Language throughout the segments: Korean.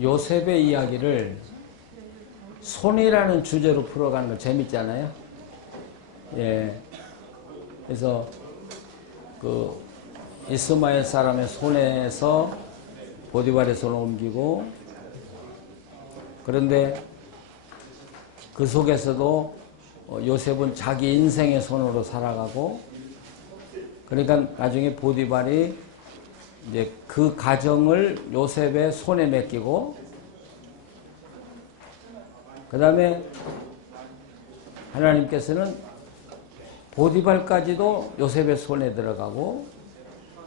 요셉의 이야기를 손이라는 주제로 풀어가는 거 재밌잖아요. 예. 그래서 그 이스마엘 사람의 손에서 보디발의 손을 옮기고, 그런데 그 속에서도 요셉은 자기 인생의 손으로 살아가고, 그러니까 나중에 보디발이 이제 그 가정을 요셉의 손에 맡기고, 그 다음에 하나님께서는 보디발까지도 요셉의 손에 들어가고,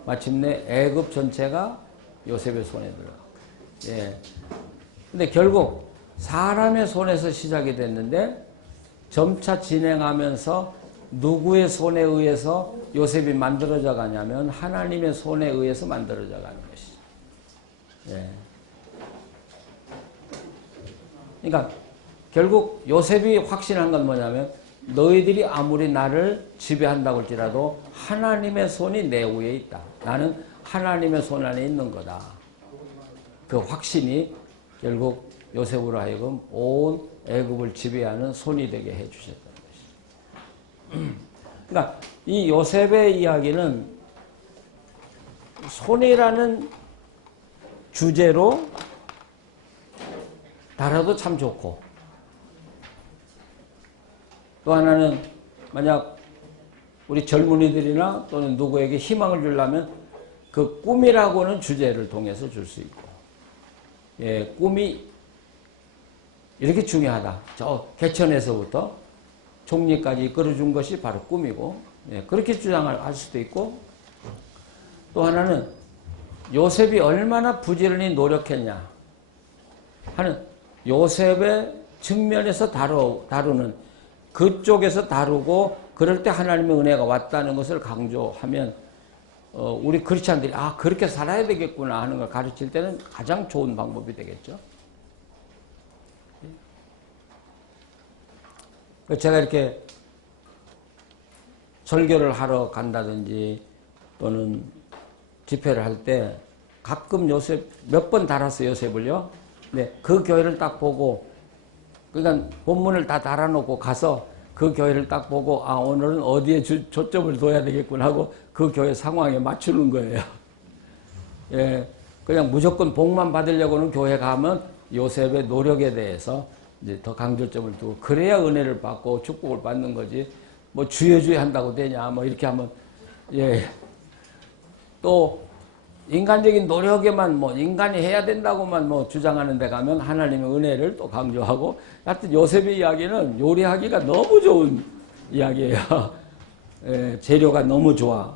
마침내 애굽 전체가 요셉의 손에 들어가고. 예. 근데 결국 사람의 손에서 시작이 됐는데 점차 진행하면서 누구의 손에 의해서 요셉이 만들어져 가냐면 하나님의 손에 의해서 만들어져 가는 것이죠. 예. 그러니까 결국 요셉이 확신한 건 뭐냐면 너희들이 아무리 나를 지배한다고 할지라도 하나님의 손이 내 위에 있다. 나는 하나님의 손 안에 있는 거다. 그 확신이 결국 요셉으로 하여금 온 애굽을 지배하는 손이 되게 해주셨다는 것이죠. 그러니까 이 요셉의 이야기는 손이라는 주제로 달아도 참 좋고, 또 하나는 만약 우리 젊은이들이나 또는 누구에게 희망을 주려면 그 꿈이라고는 주제를 통해서 줄 수 있고, 예, 꿈이 이렇게 중요하다. 저 개천에서부터 총리까지 이끌어준 것이 바로 꿈이고, 예, 그렇게 주장을 할 수도 있고, 또 하나는 요셉이 얼마나 부지런히 노력했냐 하는 요셉의 측면에서 다루는 그쪽에서 다루고, 그럴 때 하나님의 은혜가 왔다는 것을 강조하면 우리 크리스찬들이 그렇게 살아야 되겠구나 하는 걸 가르칠 때는 가장 좋은 방법이 되겠죠. 제가 이렇게 설교를 하러 간다든지 또는 집회를 할 때 가끔 요셉 몇 번 달았어요, 요셉을요. 근데 그 교회를 딱 보고, 그러니까 본문을 다 달아놓고 가서 그 교회를 딱 보고 오늘은 어디에 초점을 둬야 되겠구나 하고 그 교회 상황에 맞추는 거예요. 예, 그냥 무조건 복만 받으려고는 교회 가면 요셉의 노력에 대해서 이제 더 강조점을 두고, 그래야 은혜를 받고 축복을 받는 거지. 뭐 주여 한다고 되냐? 뭐 이렇게 하면, 예. 또 인간적인 노력에만 인간이 해야 된다고만 주장하는 데 가면 하나님의 은혜를 또 강조하고, 하여튼 요셉의 이야기는 요리하기가 너무 좋은 이야기예요. 예, 재료가 너무 좋아.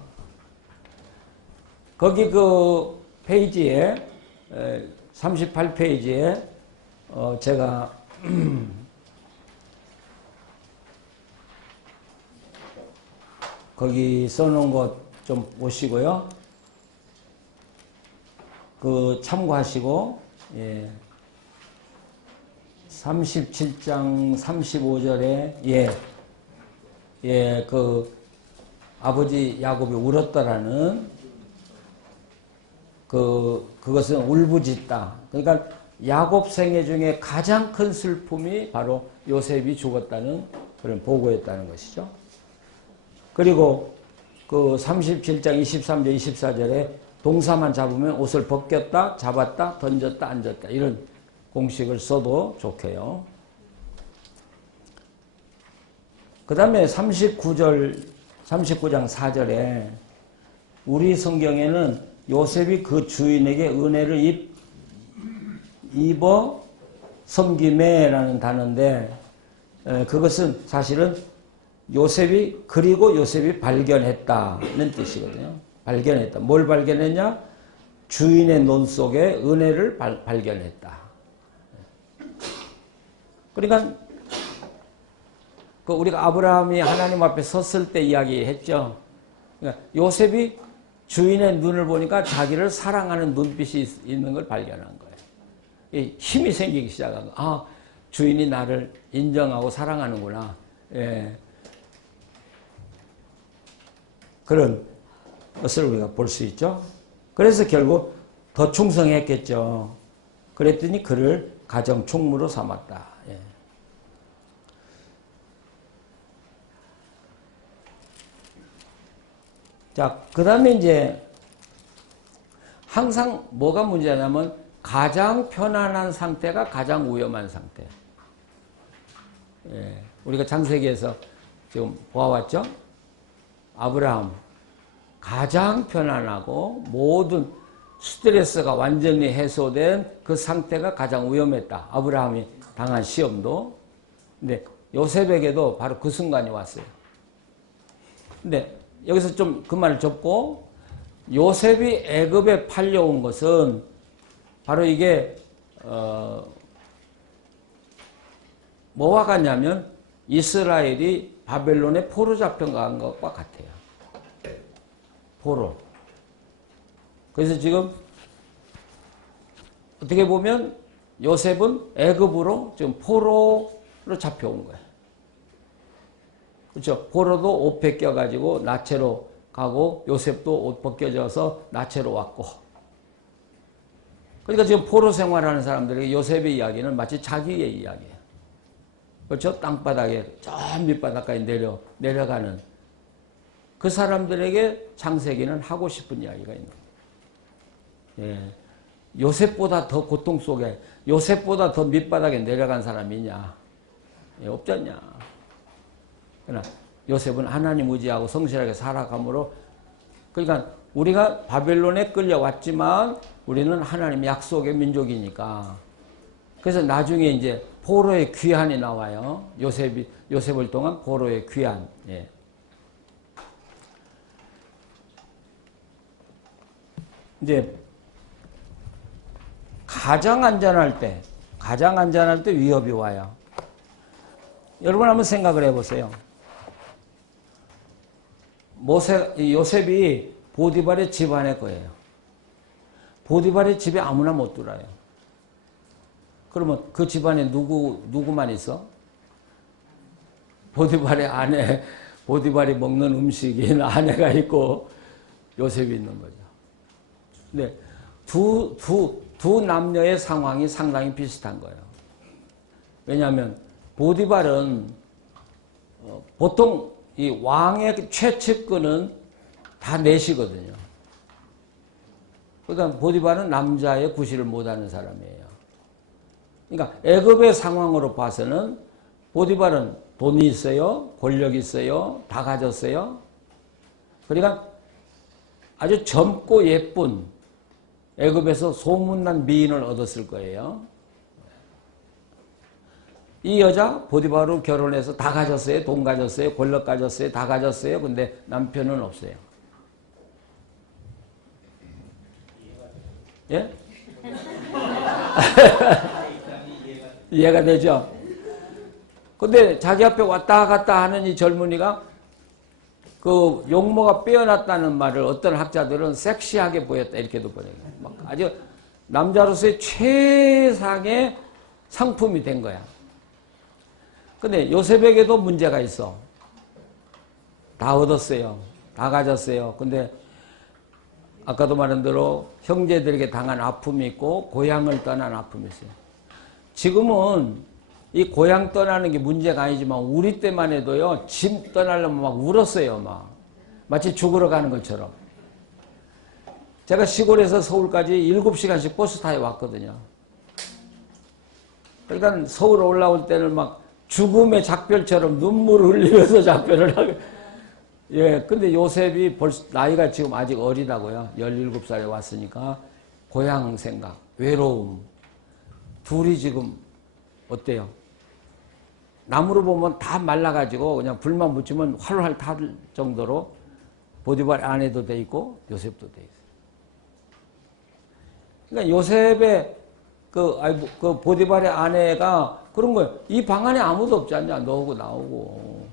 거기 그 페이지에 38페이지에 제가 거기 써놓은 것 좀 보시고요. 그 참고하시고, 예. 37장 35절에 그 아버지 야곱이 울었다라는 그것은 울부짖다. 그러니까 야곱 생애 중에 가장 큰 슬픔이 바로 요셉이 죽었다는 그런 보고였다는 것이죠. 그리고 그 37장 23절 24절에 동사만 잡으면 옷을 벗겼다, 잡았다, 던졌다, 앉았다, 이런 공식을 써도 좋고요. 그 다음에 39장 4절에 우리 성경에는 요셉이 그 주인에게 은혜를 입어 섬김에라는 단어인데, 그것은 사실은 요셉이 발견했다는 뜻이거든요. 발견했다. 뭘 발견했냐? 주인의 눈 속에 은혜를 발견했다. 그러니까 우리가 아브라함이 하나님 앞에 섰을 때 이야기했죠. 그러니까 요셉이 주인의 눈을 보니까 자기를 사랑하는 눈빛이 있는 걸 발견한 거예요. 힘이 생기기 시작한 거. 주인이 나를 인정하고 사랑하는구나. 예. 그런 것을 우리가 볼 수 있죠. 그래서 결국 더 충성했겠죠. 그랬더니 그를 가정 총무로 삼았다. 예. 자, 그 다음에 이제 항상 뭐가 문제냐면 가장 편안한 상태가 가장 위험한 상태. 예. 우리가 창세기에서 지금 보아왔죠? 아브라함. 가장 편안하고 모든 스트레스가 완전히 해소된 그 상태가 가장 위험했다. 아브라함이 당한 시험도. 근데 요셉에게도 바로 그 순간이 왔어요. 근데 여기서 좀 그 말을 접고 요셉이 애굽에 팔려온 것은 바로 이게 뭐와 같냐면 이스라엘이 바벨론에 포로 잡혀간 것과 같아요. 포로. 그래서 지금 어떻게 보면 요셉은 애굽으로 지금 포로로 잡혀온 거예요. 그렇죠? 포로도 옷 벗겨가지고 나체로 가고 요셉도 옷 벗겨져서 나체로 왔고. 그러니까 지금 포로 생활하는 사람들에게 요셉의 이야기는 마치 자기의 이야기예요. 그렇죠? 땅바닥에 저 밑바닥까지 내려가는 그 사람들에게 창세기는 하고 싶은 이야기가 있는 거예요. 예. 요셉보다 더 고통 속에, 요셉보다 더 밑바닥에 내려간 사람이 있냐? 예, 없지 않냐? 그러나 요셉은 하나님 의지하고 성실하게 살아감으로, 그러니까 우리가 바벨론에 끌려왔지만 우리는 하나님 약속의 민족이니까. 그래서 나중에 이제 포로의 귀환이 나와요. 요셉을 통한 포로의 귀환. 예. 이제 가장 안전할 때 위협이 와요. 여러분 한번 생각을 해보세요. 요셉이 보디발의 집안의 거예요. 보디발의 집에 아무나 못 들어요. 그러면 그 집안에 누구만 있어? 보디발의 아내, 보디발이 먹는 음식인 아내가 있고 요셉이 있는 거죠. 근데 두 남녀의 상황이 상당히 비슷한 거예요. 왜냐하면 보디발은 보통 이 왕의 최측근은 다 내시거든요. 그러니까 보디발은 남자의 구실을 못하는 사람이에요. 그러니까 애굽의 상황으로 봐서는 보디발은 돈이 있어요, 권력이 있어요, 다 가졌어요. 그러니까 아주 젊고 예쁜 애굽에서 소문난 미인을 얻었을 거예요. 이 여자 보디발로 결혼해서 다 가졌어요. 돈 가졌어요. 권력 가졌어요. 다 가졌어요. 근데 남편은 없어요. 예? 이해가 되죠? 근데 자기 앞에 왔다 갔다 하는 이 젊은이가 그 용모가 빼어났다는 말을 어떤 학자들은 섹시하게 보였다 이렇게도 보여요. 막 아주 남자로서의 최상의 상품이 된 거야. 근데 요셉에게도 문제가 있어. 다 얻었어요. 다 가졌어요. 근데 아까도 말한 대로 형제들에게 당한 아픔이 있고 고향을 떠난 아픔이 있어요. 지금은 이 고향 떠나는 게 문제가 아니지만 우리 때만 해도요. 집 떠나려면 막 울었어요. 막 마치 죽으러 가는 것처럼. 제가 시골에서 서울까지 7시간씩 버스 타고 왔거든요. 그러니까 서울 올라올 때는 막 죽음의 작별처럼 눈물을 흘리면서 작별을 하고. 예, 근데 요셉이 벌써 나이가 지금 아직 어리다고요. 17살에 왔으니까 고향 생각, 외로움. 둘이 지금 어때요? 나무로 보면 다 말라가지고 그냥 불만 붙이면 활활 탈 정도로 보디발 아내도 돼 있고 요셉도 돼 있어요. 그러니까 요셉의 그 보디발의 아내가 그런 거예요. 이 방 안에 아무도 없지 않냐? 너하고 나오고.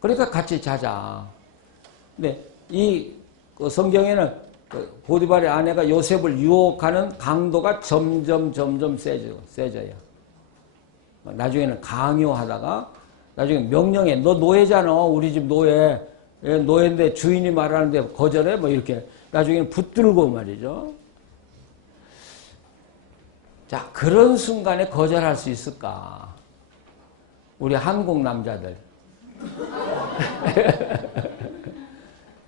그러니까 같이 자자. 근데 그 성경에는 그 보디발의 아내가 요셉을 유혹하는 강도가 점점 세져요. 나중에는 강요하다가 나중에 명령해. 너 노예잖아. 우리 집 노예. 예, 노예인데 주인이 말하는데 거절해? 뭐 이렇게. 나중에는 붙들고 말이죠. 자, 그런 순간에 거절할 수 있을까? 우리 한국 남자들.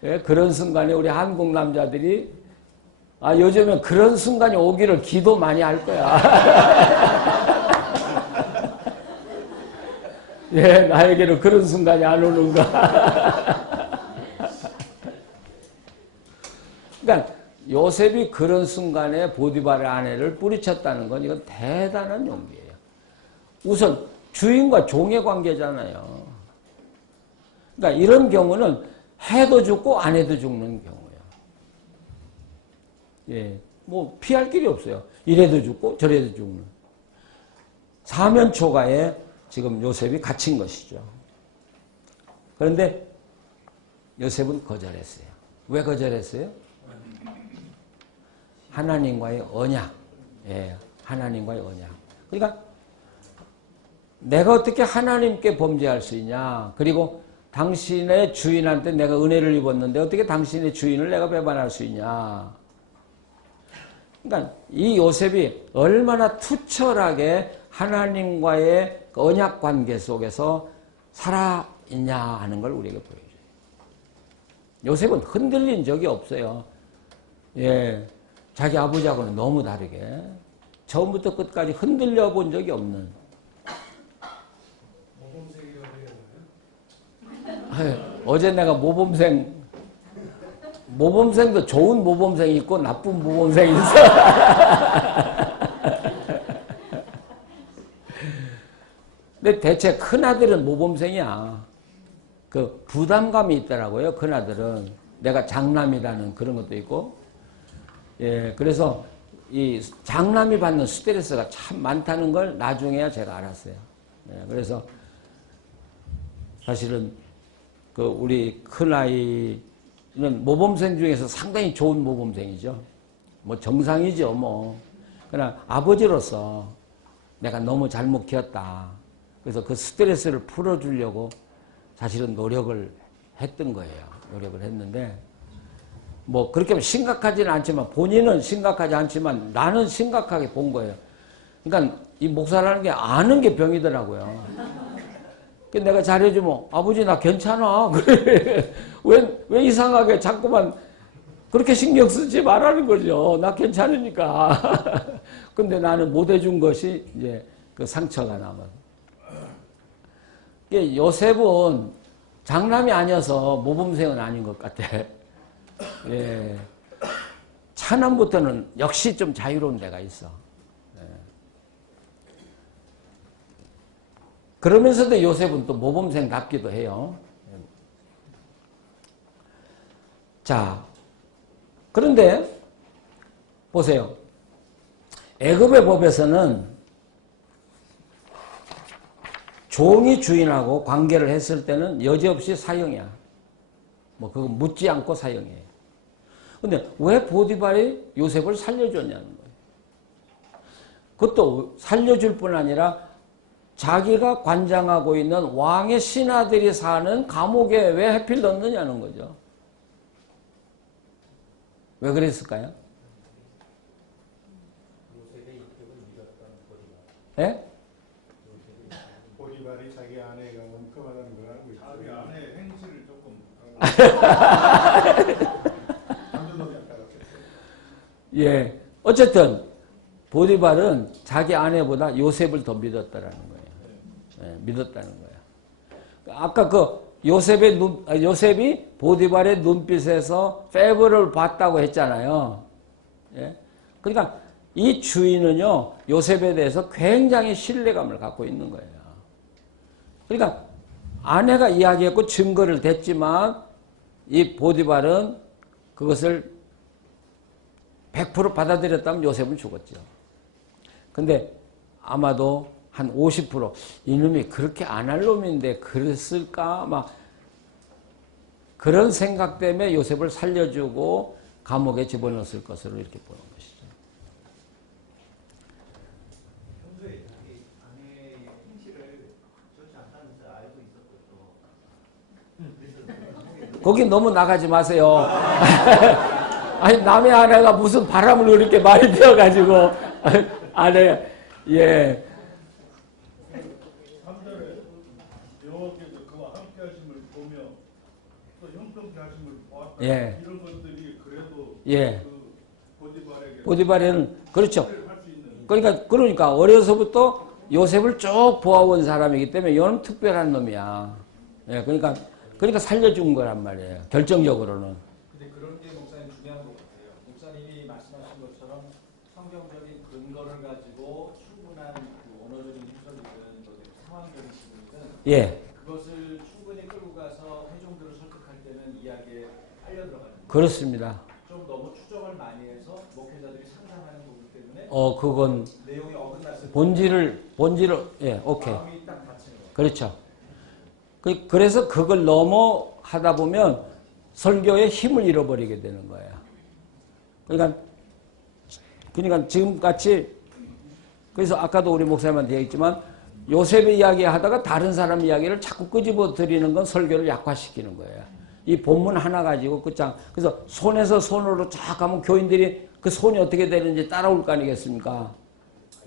예, 그런 순간에 우리 한국 남자들이 요즘에 그런 순간이 오기를 기도 많이 할 거야. 예, 나에게는 그런 순간이 안 오는가. 그러니까 요셉이 그런 순간에 보디발의 아내를 뿌리쳤다는 건 이건 대단한 용기예요. 우선 주인과 종의 관계잖아요. 그러니까 이런 경우는 해도 죽고 안 해도 죽는 경우예요. 예, 뭐 피할 길이 없어요. 이래도 죽고 저래도 죽는. 사면초가에 지금 요셉이 갇힌 것이죠. 그런데 요셉은 거절했어요. 왜 거절했어요? 하나님과의 언약. 예, 하나님과의 언약. 그러니까 내가 어떻게 하나님께 범죄할 수 있냐. 그리고 당신의 주인한테 내가 은혜를 입었는데 어떻게 당신의 주인을 내가 배반할 수 있냐. 그러니까 이 요셉이 얼마나 투철하게 하나님과의 언약 관계 속에서 살아있냐 하는 걸 우리에게 보여줘요. 요셉은 흔들린 적이 없어요. 예, 자기 아버지하고는 너무 다르게 처음부터 끝까지 흔들려 본 적이 없는. 어제 내가 모범생도 좋은 모범생이 있고 나쁜 모범생이 있어. 근데 대체 큰아들은 모범생이야. 그 부담감이 있더라고요. 큰아들은. 내가 장남이라는 그런 것도 있고. 예, 그래서 이 장남이 받는 스트레스가 참 많다는 걸 나중에야 제가 알았어요. 예, 그래서 사실은 그 우리 큰아이는 모범생 중에서 상당히 좋은 모범생이죠. 뭐 정상이죠, 뭐. 그러나 아버지로서 내가 너무 잘못 키웠다. 그래서 그 스트레스를 풀어주려고 사실은 노력을 했던 거예요. 노력을 했는데 뭐 그렇게 심각하지는 않지만 본인은 심각하지 않지만 나는 심각하게 본 거예요. 그러니까 이 목사라는 게 아는 게 병이더라고요. 내가 잘해주면 아버지 나 괜찮아. 그래. 왜 이상하게 자꾸만 그렇게 신경 쓰지 말라는 거죠. 나 괜찮으니까. 근데 나는 못해준 것이 이제 그 상처가 남아서. 요셉은 장남이 아니어서 모범생은 아닌 것 같아. 예. 차남부터는 역시 좀 자유로운 데가 있어. 예. 그러면서도 요셉은 또 모범생답기도 해요. 자, 그런데 보세요. 애굽의 법에서는 종이 주인하고 관계를 했을 때는 여지없이 사형이야. 뭐 그거 묻지 않고 사형이에요. 근데 왜 보디발이 요셉을 살려줬냐는 거예요. 그것도 살려줄 뿐 아니라 자기가 관장하고 있는 왕의 신하들이 사는 감옥에 왜 하필 넣느냐는 거죠. 왜 그랬을까요? 예? 보디발이 자기 아내가 엉뚱하다는 걸 알고 있어요. 자기 아내 행실을 조금 예. 어쨌든 보디발은 자기 아내보다 요셉을 더 믿었다라는 거예요. 예, 믿었다는 거예요. 아까 그 요셉이 보디발의 눈빛에서 페브를 봤다고 했잖아요. 예? 그러니까 이 주인은요, 요셉에 대해서 굉장히 신뢰감을 갖고 있는 거예요. 그러니까 아내가 이야기했고 증거를 댔지만 이 보디발은 그것을 100% 받아들였다면 요셉은 죽었죠. 근데 아마도 한 50% 이놈이 그렇게 안 할 놈인데 그랬을까? 막 그런 생각 때문에 요셉을 살려주고 감옥에 집어넣었을 것으로 이렇게 보는 것이죠. 평소에 자기 아내의 행실을 좋지 않다는 것을 알고 있었고 또 그래서 감옥에 거기 너무 나가지 마세요. 아니, 남의 아내가 무슨 바람을 그렇게 많이 피워가지고, 아내, 예. 3절에 여호와께서 그와 함께 하심을 보며 또 형통케 하심을 보았다. 예. 이런 것들이 그래도 예. 그 보디발에게 보디발에는, 그렇죠. 할수 있는 그러니까 어려서부터 요셉을 쭉 보아온 사람이기 때문에 이놈 특별한 놈이야. 예, 그러니까 살려준 거란 말이에요. 결정적으로는. 근데 그런 게 목사님 중요한 것 같아요. 목사님이 말씀하신 것처럼 성경적인 근거를 가지고 충분한 그 원어적인 해석이 되는 것들, 상황적인 시민은 예, 그것을 충분히 끌고 가서 회종들을 설득할 때는 이야기에 빨려 들어가는 거예요. 그렇습니다. 좀 너무 추정을 많이 해서 목회자들이 상상하는 거기 때문에 그건 내용이 어긋났을 때 본질을, 예, 오케이. 마음이 딱 닫히는 거예요. 그렇죠. 그래서 그걸 넘어 하다 보면 설교의 힘을 잃어버리게 되는 거예요. 그러니까 지금같이, 그래서 아까도 우리 목사님한테 얘기했지만 요셉의 이야기 하다가 다른 사람 이야기를 자꾸 끄집어 드리는 건 설교를 약화시키는 거예요. 이 본문 하나 가지고 그래서 손에서 손으로 쫙 가면 교인들이 그 손이 어떻게 되는지 따라올 거 아니겠습니까?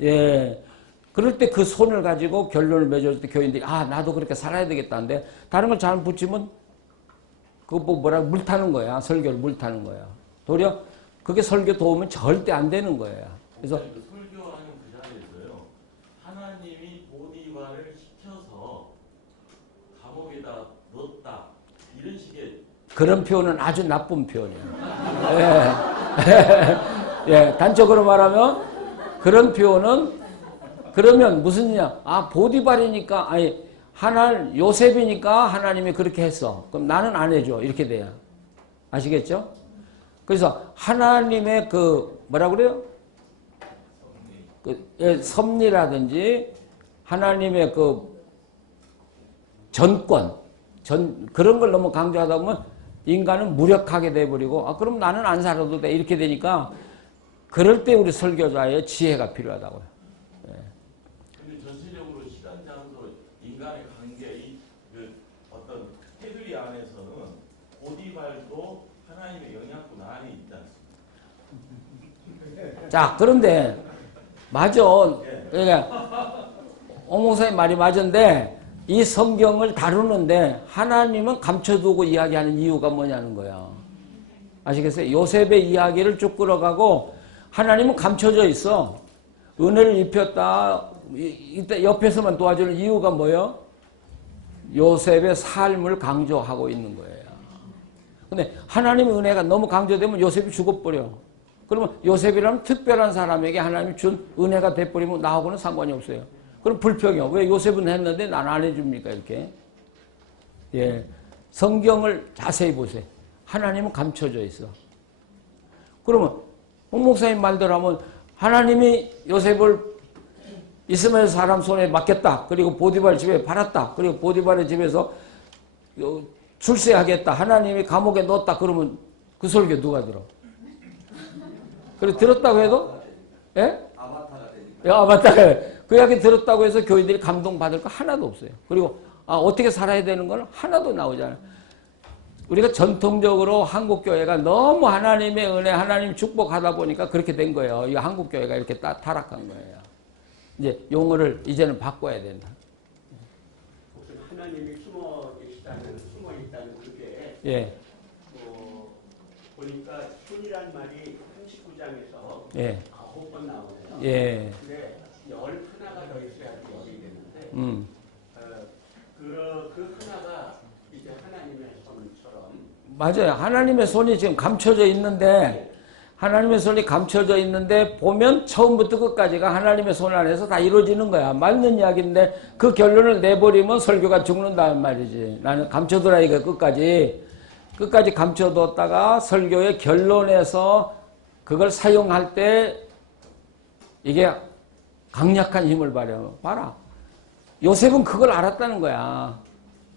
예. 그럴 때 그 손을 가지고 결론을 맺을 때 교인들이 나도 그렇게 살아야 되겠다는데 다른 걸 잘못 붙이면 그거 물 타는 거야. 설교를 물 타는 거야. 도리어 그게 설교 도움은 절대 안 되는 거예요. 그래서 설교하는 그 자리에서요. 하나님이 보디발을 시켜서 감옥에다 넣었다. 이런 식의 그런 표현은 아주 나쁜 표현이에요. 예. 예, 단적으로 말하면 그런 표현은 그러면 무슨 일이냐? 보디발이니까 요셉이니까 하나님이 그렇게 했어. 그럼 나는 안 해줘. 이렇게 돼요. 아시겠죠? 그래서 하나님의 뭐라 그래요? 섭리라든지 하나님의 전권, 그런 걸 너무 강조하다 보면 인간은 무력하게 돼버리고 그럼 나는 안 살아도 돼. 이렇게 되니까 그럴 때 우리 설교자의 지혜가 필요하다고요. 근데 전체적으로 시간, 장소, 인간의 관계, 어떤 테두리 안에서는 보디발도 하나님의 영향권 안에 있지 않습니까? 자, 그런데 맞아. 그러니까 목사님 말이 맞은데 이 성경을 다루는데 하나님은 감춰두고 이야기하는 이유가 뭐냐는 거야. 아시겠어요? 요셉의 이야기를 쭉 끌어가고 하나님은 감춰져 있어. 은혜를 입혔다. 이때 옆에서만 도와주는 이유가 뭐예요? 요셉의 삶을 강조하고 있는 거예요. 근데 하나님의 은혜가 너무 강조되면 요셉이 죽어버려. 그러면 요셉이라면 특별한 사람에게 하나님이 준 은혜가 돼버리면 나하고는 상관이 없어요. 그럼 불평이요. 왜 요셉은 했는데 난 안 해줍니까? 이렇게. 예. 성경을 자세히 보세요. 하나님은 감춰져 있어. 그러면 홍 목사님 말대로 하면 하나님이 요셉을 이스마엘 사람 손에 맡겼다. 그리고 보디발 집에 팔았다. 그리고 보디발의 집에서 출세하겠다. 하나님이 감옥에 넣었다. 그러면 그 설교 누가 들어? 그래 들었다고 해도 예? 아바타가 되니까. 예, 아바타가 그 이야기 들었다고 해서 교인들이 감동받을 거 하나도 없어요. 그리고 어떻게 살아야 되는 건 하나도 나오잖아요. 우리가 전통적으로 한국교회가 너무 하나님의 은혜, 하나님 축복하다 보니까 그렇게 된 거예요. 이 한국교회가 이렇게 타락한 거예요. 이제 용어를 이제는 바꿔야 된다. 하나님이 숨어 있다는 그게 예, 보니까 손이란 말이 39장에서 예, 9번 나오네요. 예. 근데 열 하나가 더 있어야 열이 되는데 그 하나가 이제 하나님의 손처럼 맞아요. 하나님의 손이 지금 감춰져 있는데 하나님의 손이 감춰져 있는데 보면 처음부터 끝까지가 하나님의 손 안에서 다 이루어지는 거야. 맞는 이야기인데 그 결론을 내버리면 설교가 죽는다는 말이지. 나는 감춰두라 이거 끝까지 감춰뒀다가 설교의 결론에서 그걸 사용할 때 이게 강력한 힘을 발휘하면 봐라. 요셉은 그걸 알았다는 거야.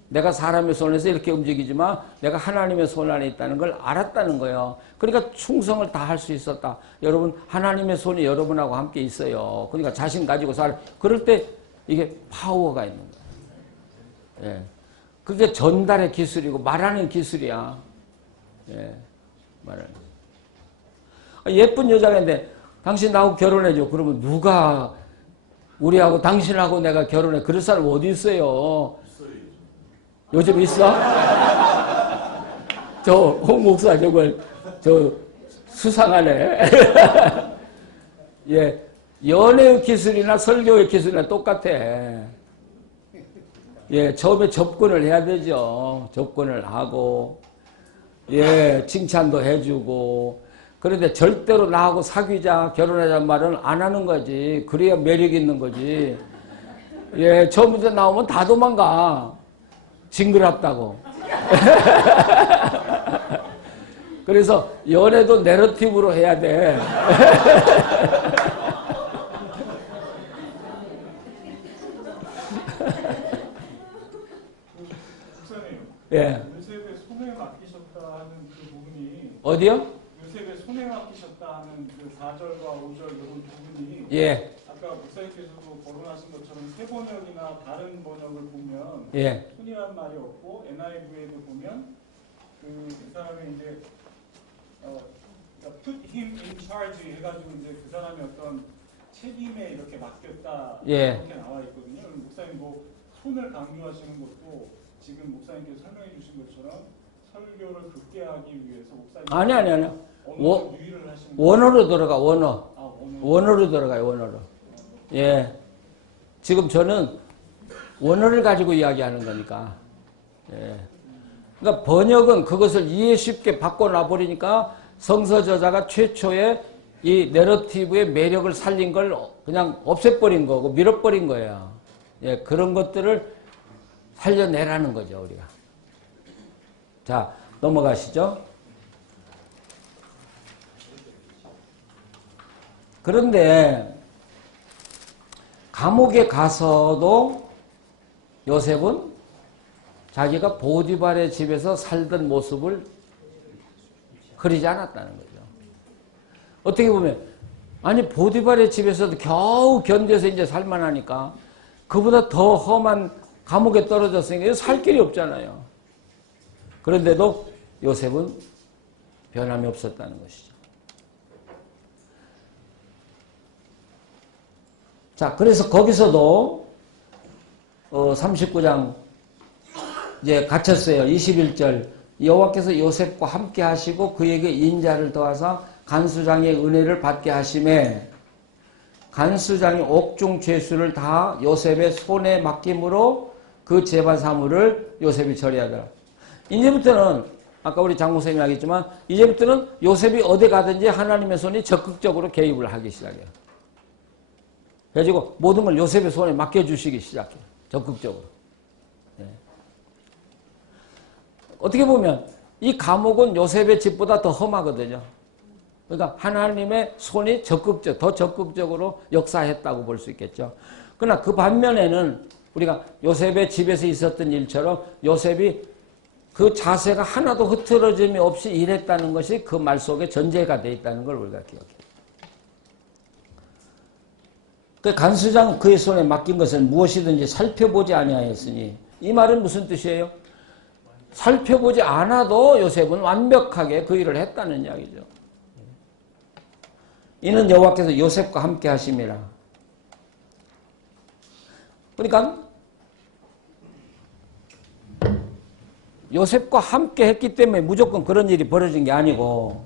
내가 사람의 손에서 이렇게 움직이지만 내가 하나님의 손 안에 있다는 걸 알았다는 거예요. 그러니까 충성을 다 할 수 있었다. 여러분 하나님의 손이 여러분하고 함께 있어요. 그러니까 자신 가지고 그럴 때 이게 파워가 있는 거예요. 예. 그게 전달의 기술이고 말하는 기술이야. 예, 말하는. 예쁜 여자가 있는데 당신 나하고 결혼해줘. 그러면 누가 우리하고 당신하고 내가 결혼해. 그럴 사람 어디 있어요? 요즘 있어? 저 홍 목사 저걸 저 수상하네. 예, 연애의 기술이나 설교의 기술이나 똑같아. 예, 처음에 접근을 해야 되죠. 접근을 하고, 예, 칭찬도 해주고. 그런데 절대로 나하고 사귀자, 결혼하자는 말은 안 하는 거지. 그래야 매력 있는 거지. 예, 처음부터 나오면 다 도망가. 징그럽다고. 그래서 연애도 내러티브로 해야 돼. 목사님, 예. 요셉의 손에 맡기셨다 하는 그 부분이 어디요? 요셉의 손에 맡기셨다 하는 그 4절과 5절 이런 부분이 예. 아까 목사님께서도 거론하신 것처럼 새 번역이나 다른 번역을 보면 예. 손이란 말이 없고 NIV에도 보면 그 사람이 이제 그러니까 put him in charge 해가지고 이제 그 사람이 어떤 책임에 이렇게 맡겼다 예. 이렇게 나와 있거든요. 목사님 뭐 손을 강조하시는 것도 지금 목사님께서 설명해 주신 것처럼 설교를 극대 하기 위해서 목사님 아니. 언어 유의를 하시는 원어로 들어가, 원어. 아, 원어로 들어가요, 원어로. 예. 지금 저는 원어를 가지고 이야기하는 거니까. 예. 그러니까 번역은 그것을 이해 쉽게 바꿔놔 버리니까 성서 저자가 최초의 이 내러티브의 매력을 살린 걸 그냥 없애버린 거고 밀어버린 거예요. 예, 그런 것들을 살려내라는 거죠, 우리가. 자, 넘어가시죠. 그런데 감옥에 가서도 요셉은 자기가 보디발의 집에서 살던 모습을 그리지 않았다는 거죠. 어떻게 보면 아니 보디발의 집에서도 겨우 견뎌서 이제 살만하니까 그보다 더 험한 감옥에 떨어졌으니까 살 길이 없잖아요. 그런데도 요셉은 변함이 없었다는 것이죠. 자, 그래서 거기서도 39장 이제 갇혔어요. 21절 여호와께서 요셉과 함께 하시고 그에게 인자를 더하사 간수장의 은혜를 받게 하심에 간수장이 옥중 죄수를 다 요셉의 손에 맡김으로 그 재반 사물을 요셉이 처리하더라. 이제부터는 아까 우리 장목사님이 하겠지만 이제부터는 요셉이 어디 가든지 하나님의 손이 적극적으로 개입을 하기 시작해요. 그래가지고 모든 걸 요셉의 손에 맡겨주시기 시작해요. 적극적으로. 네. 어떻게 보면 이 감옥은 요셉의 집보다 더 험하거든요. 그러니까 하나님의 손이 더 적극적으로 역사했다고 볼 수 있겠죠. 그러나 그 반면에는 우리가 요셉의 집에서 있었던 일처럼 요셉이 그 자세가 하나도 흐트러짐이 없이 일했다는 것이 그 말 속에 전제가 되어 있다는 걸 우리가 기억해요. 그 간수장 그의 손에 맡긴 것은 무엇이든지 살펴보지 아니하였으니 이 말은 무슨 뜻이에요? 살펴보지 않아도 요셉은 완벽하게 그 일을 했다는 이야기죠. 이는 여호와께서 요셉과 함께 하심이라. 그러니까 요셉과 함께 했기 때문에 무조건 그런 일이 벌어진 게 아니고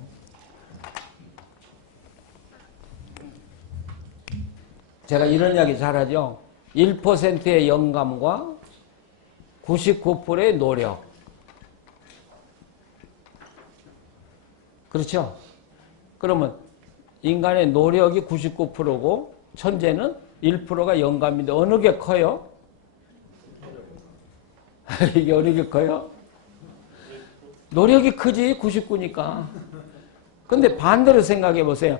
제가 이런 이야기 잘하죠. 1%의 영감과 99%의 노력. 그렇죠? 그러면 인간의 노력이 99%고 천재는 1%가 영감인데 어느 게 커요? 이게 어느 게 커요? 노력이 크지 99니까. 근데 반대로 생각해 보세요.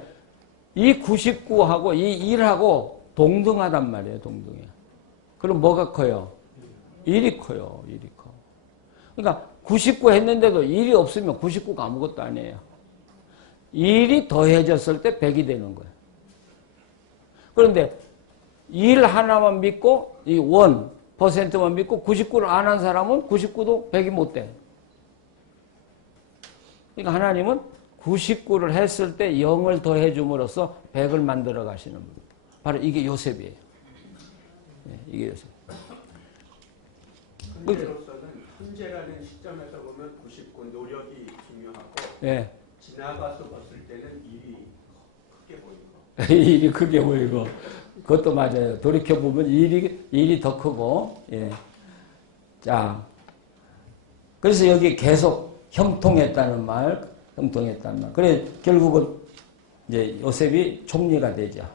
이 99하고 이 1하고 동등하단 말이에요. 동등해. 그럼 뭐가 커요? 1이 커요. 1이 커. 그러니까 99 했는데도 1이 없으면 99가 아무것도 아니에요. 1이 더해졌을 때 100이 되는 거예요. 그런데 1 하나만 믿고 이 원, 100%만 믿고 99를 안 한 사람은 99도 100이 못 돼. 그러니까 하나님은 99를 했을 때 0을 더해 줌으로써 100을 만들어 가시는 분. 바로 이게 요셉이에요. 네, 이게 요셉. 현재로서는 현재라는 시점에서 보면 99 노력이 중요하고 예. 지나가서 봤을 때는 일이 크게 보이고 일이 크게 보이고 그것도 맞아요. 돌이켜 보면 일이 더 크고. 예. 자, 그래서 여기 계속 형통했다는 말, 형통했다는 말. 그래 결국은 이제 요셉이 총리가 되죠.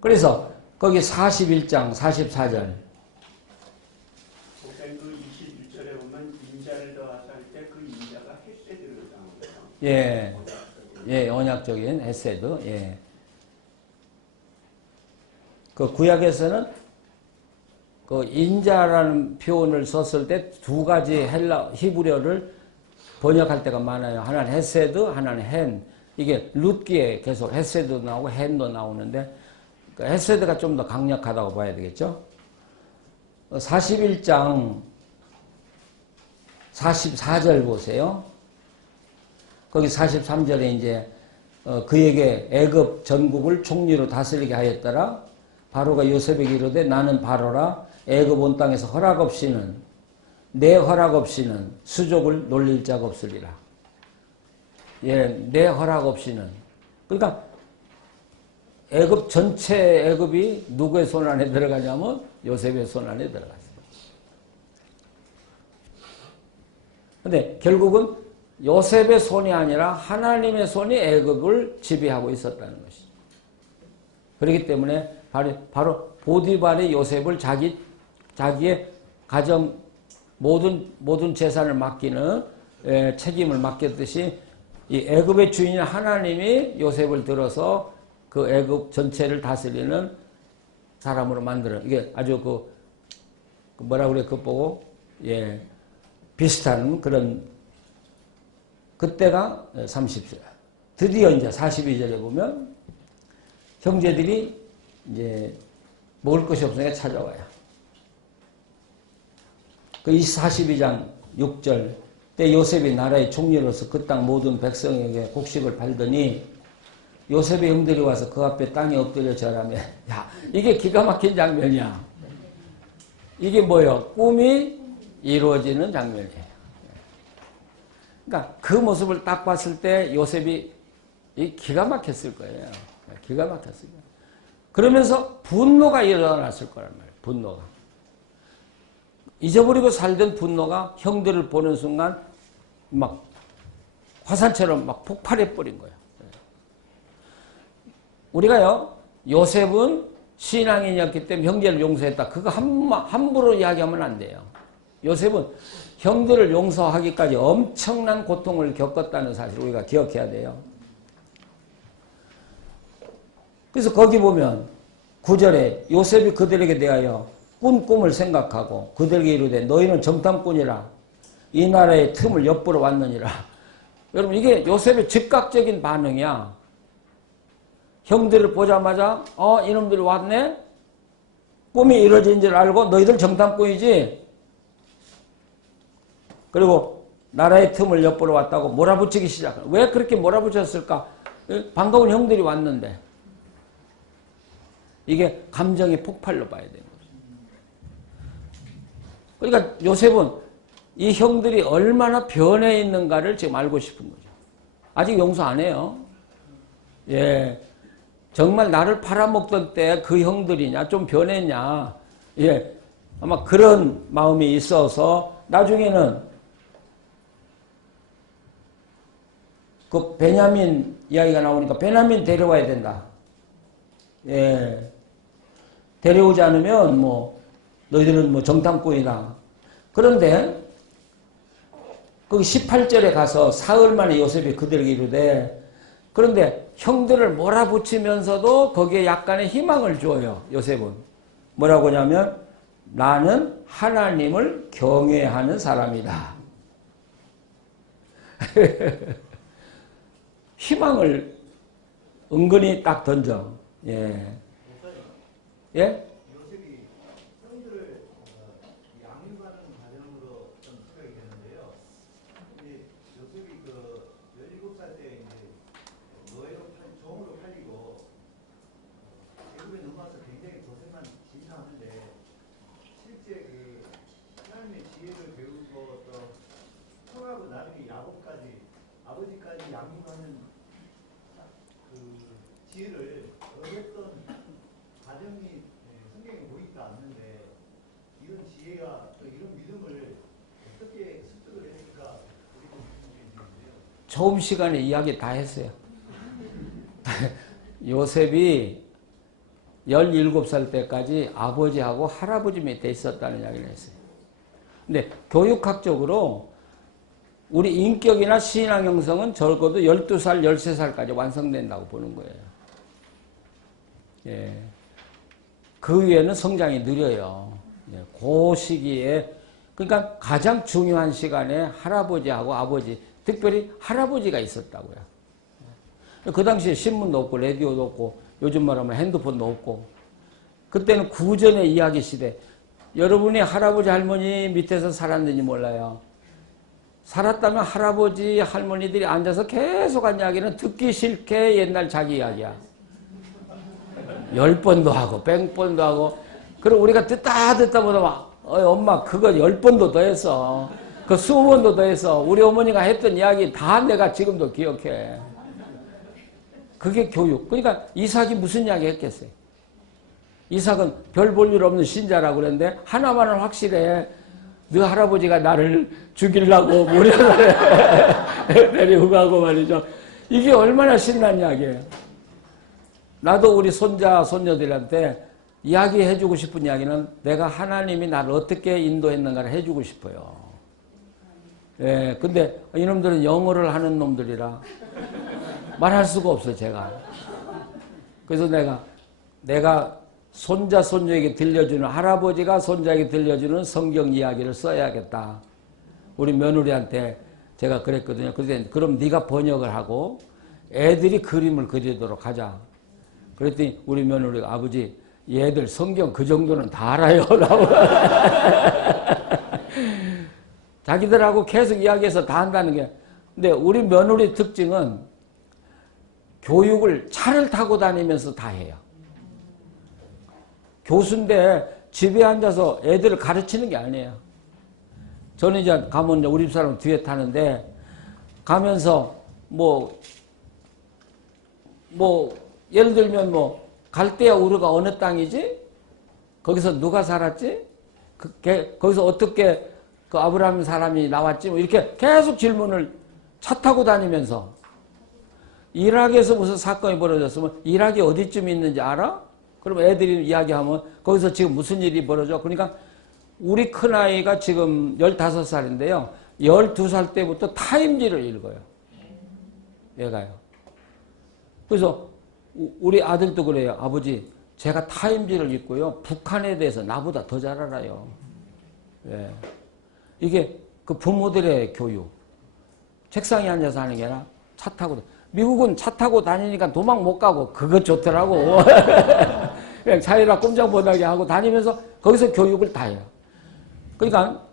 그래서 거기 41장 44절. 목사님 그 21절에 보면 인자를 더하사 할 때 그 인자가 헤세드로 나옵니다. 예. 예, 언약적인 헤세드. 예. 그 구약에서는 그 인자라는 표현을 썼을 때 두 가지 히브리어를 번역할 때가 많아요. 하나는 헤세드, 하나는 헨. 이게 룻기에 계속 헤세드도 나오고 헨도 나오는데 헤세드가 좀 더 강력하다고 봐야 되겠죠. 41장 44절 보세요. 거기 43절에 이제 그에게 애굽 전국을 총리로 다스리게 하였더라. 바로가 요셉에게 이르되 나는 바로라. 애굽 온 땅에서 허락 없이는 내 허락 없이는 수족을 놀릴 자가 없으리라. 예, 내 허락 없이는. 그러니까 애굽 전체 애굽이 누구의 손 안에 들어가냐면 요셉의 손 안에 들어갔어요. 근데 결국은 요셉의 손이 아니라 하나님의 손이 애굽을 지배하고 있었다는 것이죠. 그렇기 때문에 바로 보디발이 요셉을 자기의 가정 모든 재산을 맡기는 책임을 맡겼듯이 이 애굽의 주인인 하나님이 요셉을 들어서 그 애굽 전체를 다스리는 사람으로 만드는 이게 아주 뭐라 그래 그거 보고 예 비슷한 그런 그때가 30절. 드디어 이제 42절에 보면 형제들이 이제 먹을 것이 없으니까 찾아와요. 그 42장 6절 때 요셉이 나라의 총리로서 그 땅 모든 백성에게 곡식을 팔더니 요셉의 형들이 와서 그 앞에 땅에 엎드려 절하며 야 이게 기가 막힌 장면이야. 이게 뭐예요? 꿈이 이루어지는 장면이에요. 그러니까 그 모습을 딱 봤을 때 요셉이 기가 막혔을 거예요. 기가 막혔을 거예요. 그러면서 분노가 일어났을 거란 말이에요. 분노가. 잊어버리고 살던 분노가 형들을 보는 순간 막 화산처럼 막 폭발해버린 거예요. 우리가요, 요셉은 신앙인이었기 때문에 형제를 용서했다. 그거 함부로 이야기하면 안 돼요. 요셉은 형들을 용서하기까지 엄청난 고통을 겪었다는 사실을 우리가 기억해야 돼요. 그래서 거기 보면 9절에 요셉이 그들에게 대하여 꾼 꿈을 생각하고 그들에게 이르되 너희는 정탐꾼이라 이 나라의 틈을 엿보러 왔느니라. 여러분 이게 요셉의 즉각적인 반응이야. 형들을 보자마자 이놈들이 왔네? 꿈이 이루어진 줄 알고 너희들 정탐꾼이지? 그리고 나라의 틈을 엿보러 왔다고 몰아붙이기 시작해. 왜 그렇게 몰아붙였을까? 반가운 형들이 왔는데. 이게 감정의 폭발로 봐야 되는 거죠. 그러니까 요셉은 이 형들이 얼마나 변해 있는가를 지금 알고 싶은 거죠. 아직 용서 안 해요. 예. 정말 나를 팔아먹던 때 그 형들이냐, 좀 변했냐. 예. 아마 그런 마음이 있어서 나중에는 그 베냐민 이야기가 나오니까 베냐민 데려와야 된다. 예. 데려오지 않으면 너희들은 정탐꾼이다. 그런데 거기 18절에 가서 사흘 만에 요셉이 그들에게 이르되 그런데 형들을 몰아붙이면서도 거기에 약간의 희망을 줘요. 요셉은. 뭐라고 하냐면 나는 하나님을 경외하는 사람이다. 희망을 은근히 딱 던져. 예. 예? 요셉이 형들을 양육하는 과정으로 좀 생각이 되는데요. 이 요셉이 그 17살 때 이제 노예로 종으로 팔리고 애굽에 넘어와서 굉장히 고생만 진상하는데 실제 그 하나님의 지혜를 배우고 또 형하고 나중에 야곱까지 아버지까지 양육하는 그 지혜를 얻었던 과정이 성경에 보이지가 않는데 이런 지혜와 또 이런 믿음을 어떻게 습득을 했을까 우리 좀 궁금해지는데요. 처음 시간에 이야기 다 했어요. 요셉이 17살 때까지 아버지하고 할아버지 밑에 있었다는 이야기를 했어요. 근데 교육학적으로 우리 인격이나 신앙 형성은 적어도 12살, 13살까지 완성된다고 보는 거예요. 예. 그 위에는 성장이 느려요. 예. 그 시기에, 그러니까 가장 중요한 시간에 할아버지하고 아버지, 특별히 할아버지가 있었다고요. 그 당시에 신문도 없고, 라디오도 없고, 요즘 말하면 핸드폰도 없고, 그때는 구전의 이야기 시대. 여러분이 할아버지, 할머니 밑에서 살았는지 몰라요. 살았다면 할아버지, 할머니들이 앉아서 계속 한 이야기는 듣기 싫게 옛날 자기 이야기야. 10번도 하고, 100번도 하고. 그리고 우리가 듣다 보다 막, 엄마, 그거 10번도 더 했어. 그 20번도 더 했어. 우리 어머니가 했던 이야기 다 내가 지금도 기억해. 그게 교육. 그러니까 이삭이 무슨 이야기 했겠어요? 이삭은 별 볼 일 없는 신자라고 그랬는데, 하나만은 확실해. 너 할아버지가 나를 죽이려고 모래를 내리고 가고 말이죠. 이게 얼마나 신난 이야기예요. 나도 우리 손자, 손녀들한테 이야기해주고 싶은 이야기는 내가 하나님이 나를 어떻게 인도했는가를 해주고 싶어요. 예, 근데 이놈들은 영어를 하는 놈들이라 말할 수가 없어, 제가. 그래서 내가 손자, 손녀에게 들려주는, 할아버지가 손자에게 들려주는 성경 이야기를 써야겠다. 우리 며느리한테 제가 그랬거든요. 그럼 네가 번역을 하고 애들이 그림을 그리도록 하자. 그랬더니 우리 며느리가, 아버지, 얘들 성경 그 정도는 다 알아요. 자기들하고 계속 이야기해서 다 한다는 게. 근데 우리 며느리 특징은 교육을 차를 타고 다니면서 다 해요. 교수인데 집에 앉아서 애들을 가르치는 게 아니에요. 저는 이제 가면 우리 집사람 뒤에 타는데 가면서 예를 들면 갈대아 우르가 어느 땅이지? 거기서 누가 살았지? 거기서 어떻게 그 아브라함 사람이 나왔지? 이렇게 계속 질문을 차 타고 다니면서, 이락에서 무슨 사건이 벌어졌으면 이락이 어디쯤 있는지 알아? 그럼 애들이 이야기하면 거기서 지금 무슨 일이 벌어져? 그러니까 우리 큰아이가 지금 15살인데요. 12살 때부터 타임지를 읽어요. 얘가요. 그래서 우리 아들도 그래요. 아버지, 제가 타임지를 읽고요. 북한에 대해서 나보다 더 잘 알아요. 예. 이게 그 부모들의 교육. 책상에 앉아서 하는 게 아니라 차 타고. 미국은 차 타고 다니니까 도망 못 가고 그거 좋더라고. 그냥 차이라 꼼짝 못하게 하고 다니면서 거기서 교육을 다 해요. 그러니까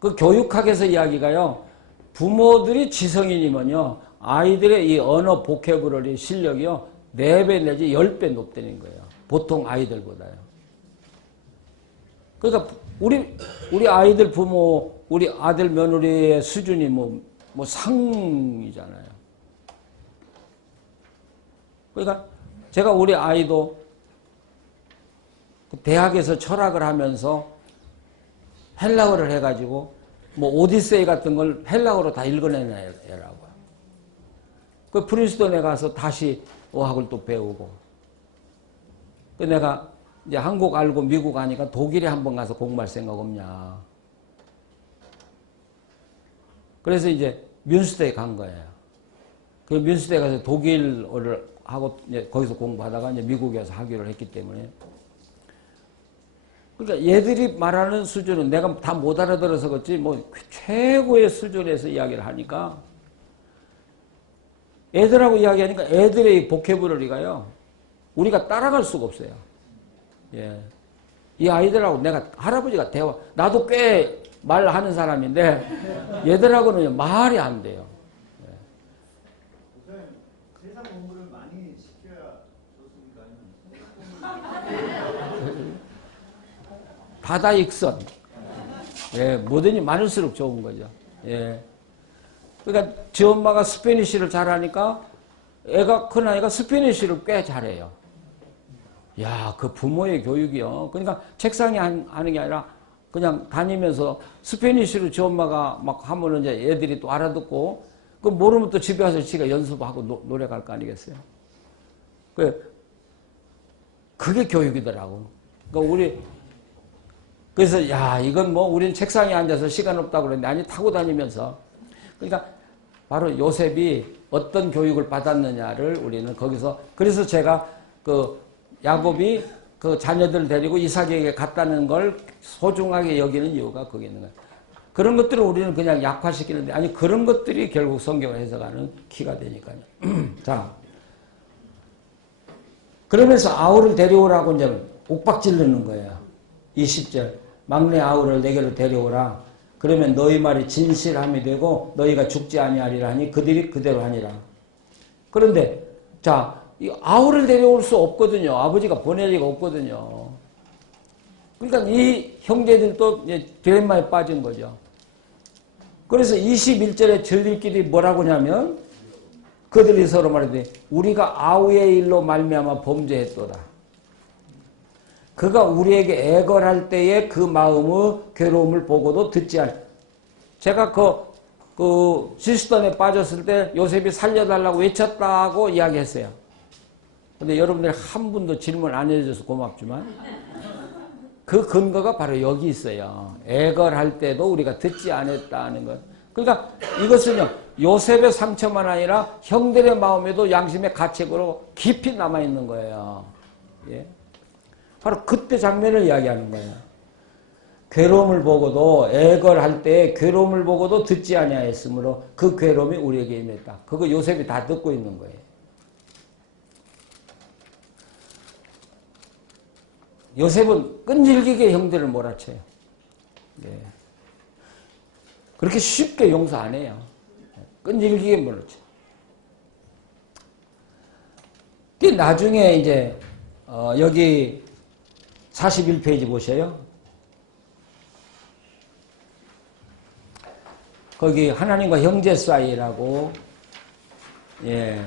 그 교육학에서 이야기가요. 부모들이 지성인이면요. 아이들의 이 언어 보캐브러리 실력이요. 4배 내지 10배 높다는 거예요. 보통 아이들보다요. 그러니까 우리 아이들 부모, 우리 아들 며느리의 수준이 상이잖아요. 그러니까 제가 우리 아이도 대학에서 철학을 하면서 헬라어를 해가지고 오디세이 같은 걸 헬라어로 다 읽어내는 애라고요. 그 프린스턴에 가서 다시 어학을 또 배우고. 그 내가 이제 한국 알고 미국 가니까 독일에 한번 가서 공부할 생각 없냐. 그래서 이제 뮌스터에 간 거예요. 그 뮌스터에 가서 독일어를 하고 이제 거기서 공부하다가 이제 미국에 와서 학위를 했기 때문에. 그러니까 얘들이 말하는 수준은 내가 다 못 알아들어서 그렇지 최고의 수준에서 이야기를 하니까 애들하고 이야기하니까 애들의 보캐브러리가요. 우리가 따라갈 수가 없어요. 예. 이 아이들하고 내가 할아버지가 대화, 나도 꽤 말하는 사람인데 얘들하고는 말이 안 돼요. 우선 세상 공부를 많이 시켜야 좋습니까? 다다익선. 예, 뭐든지 많을수록 좋은 거죠. 예. 그러니까 지 엄마가 스페니쉬를 잘하니까 큰아이가 스페니쉬를 꽤 잘해요. 야, 그 부모의 교육이요. 그러니까 책상에 하는 게 아니라 그냥 다니면서 스페니쉬로 지 엄마가 막 하면은 이제 애들이 또 알아듣고, 그 모르면 또 집에 와서 지가 연습하고 노래 갈 거 아니겠어요? 그게 교육이더라고. 그러니까 그래서 야, 이건 뭐 우리는 책상에 앉아서 시간 없다고 그랬는데, 아니, 타고 다니면서. 그러니까 바로 요셉이 어떤 교육을 받았느냐를 우리는 거기서, 그래서 제가 그 야곱이 그 자녀들 데리고 이삭에게 갔다는 걸 소중하게 여기는 이유가 거기 있는 거예요. 그런 것들을 우리는 그냥 약화시키는데, 아니, 그런 것들이 결국 성경을 해석하는 키가 되니까요. 자. 그러면서 아우를 데려오라고 이제 옥박질르는 거예요. 20절. 막내 아우를 내게로 데려오라. 그러면 너희 말이 진실함이 되고 너희가 죽지 아니하리라 하니 그들이 그대로 하니라. 그런데 자, 이 아우를 데려올 수 없거든요. 아버지가 보낼 리가 없거든요. 그러니까 이 형제들도 딜레마에 빠진 거죠. 그래서 21절에 저들끼리 뭐라고 하냐면 그들이 서로 말하되 우리가 아우의 일로 말미암아 범죄했도다. 그가 우리에게 애걸할 때에 그 마음의 괴로움을 보고도 듣지 않. 제가 그 시스턴에 빠졌을 때 요셉이 살려달라고 외쳤다고 이야기했어요. 근데 여러분들이 한 분도 질문 안 해줘서 고맙지만 그 근거가 바로 여기 있어요. 애걸할 때도 우리가 듣지 않았다는 것. 그러니까 이것은요, 요셉의 상처만 아니라 형들의 마음에도 양심의 가책으로 깊이 남아있는 거예요. 예? 바로 그때 장면을 이야기하는 거예요. 괴로움을 보고도, 애걸할 때 괴로움을 보고도 듣지 아니하였으므로 그 괴로움이 우리에게 임했다. 그거 요셉이 다 듣고 있는 거예요. 요셉은 끈질기게 형들을 몰아쳐요. 예. 그렇게 쉽게 용서 안 해요. 끈질기게 몰아쳐요. 나중에 이제 여기 41페이지 보세요. 거기 하나님과 형제 사이라고, 예.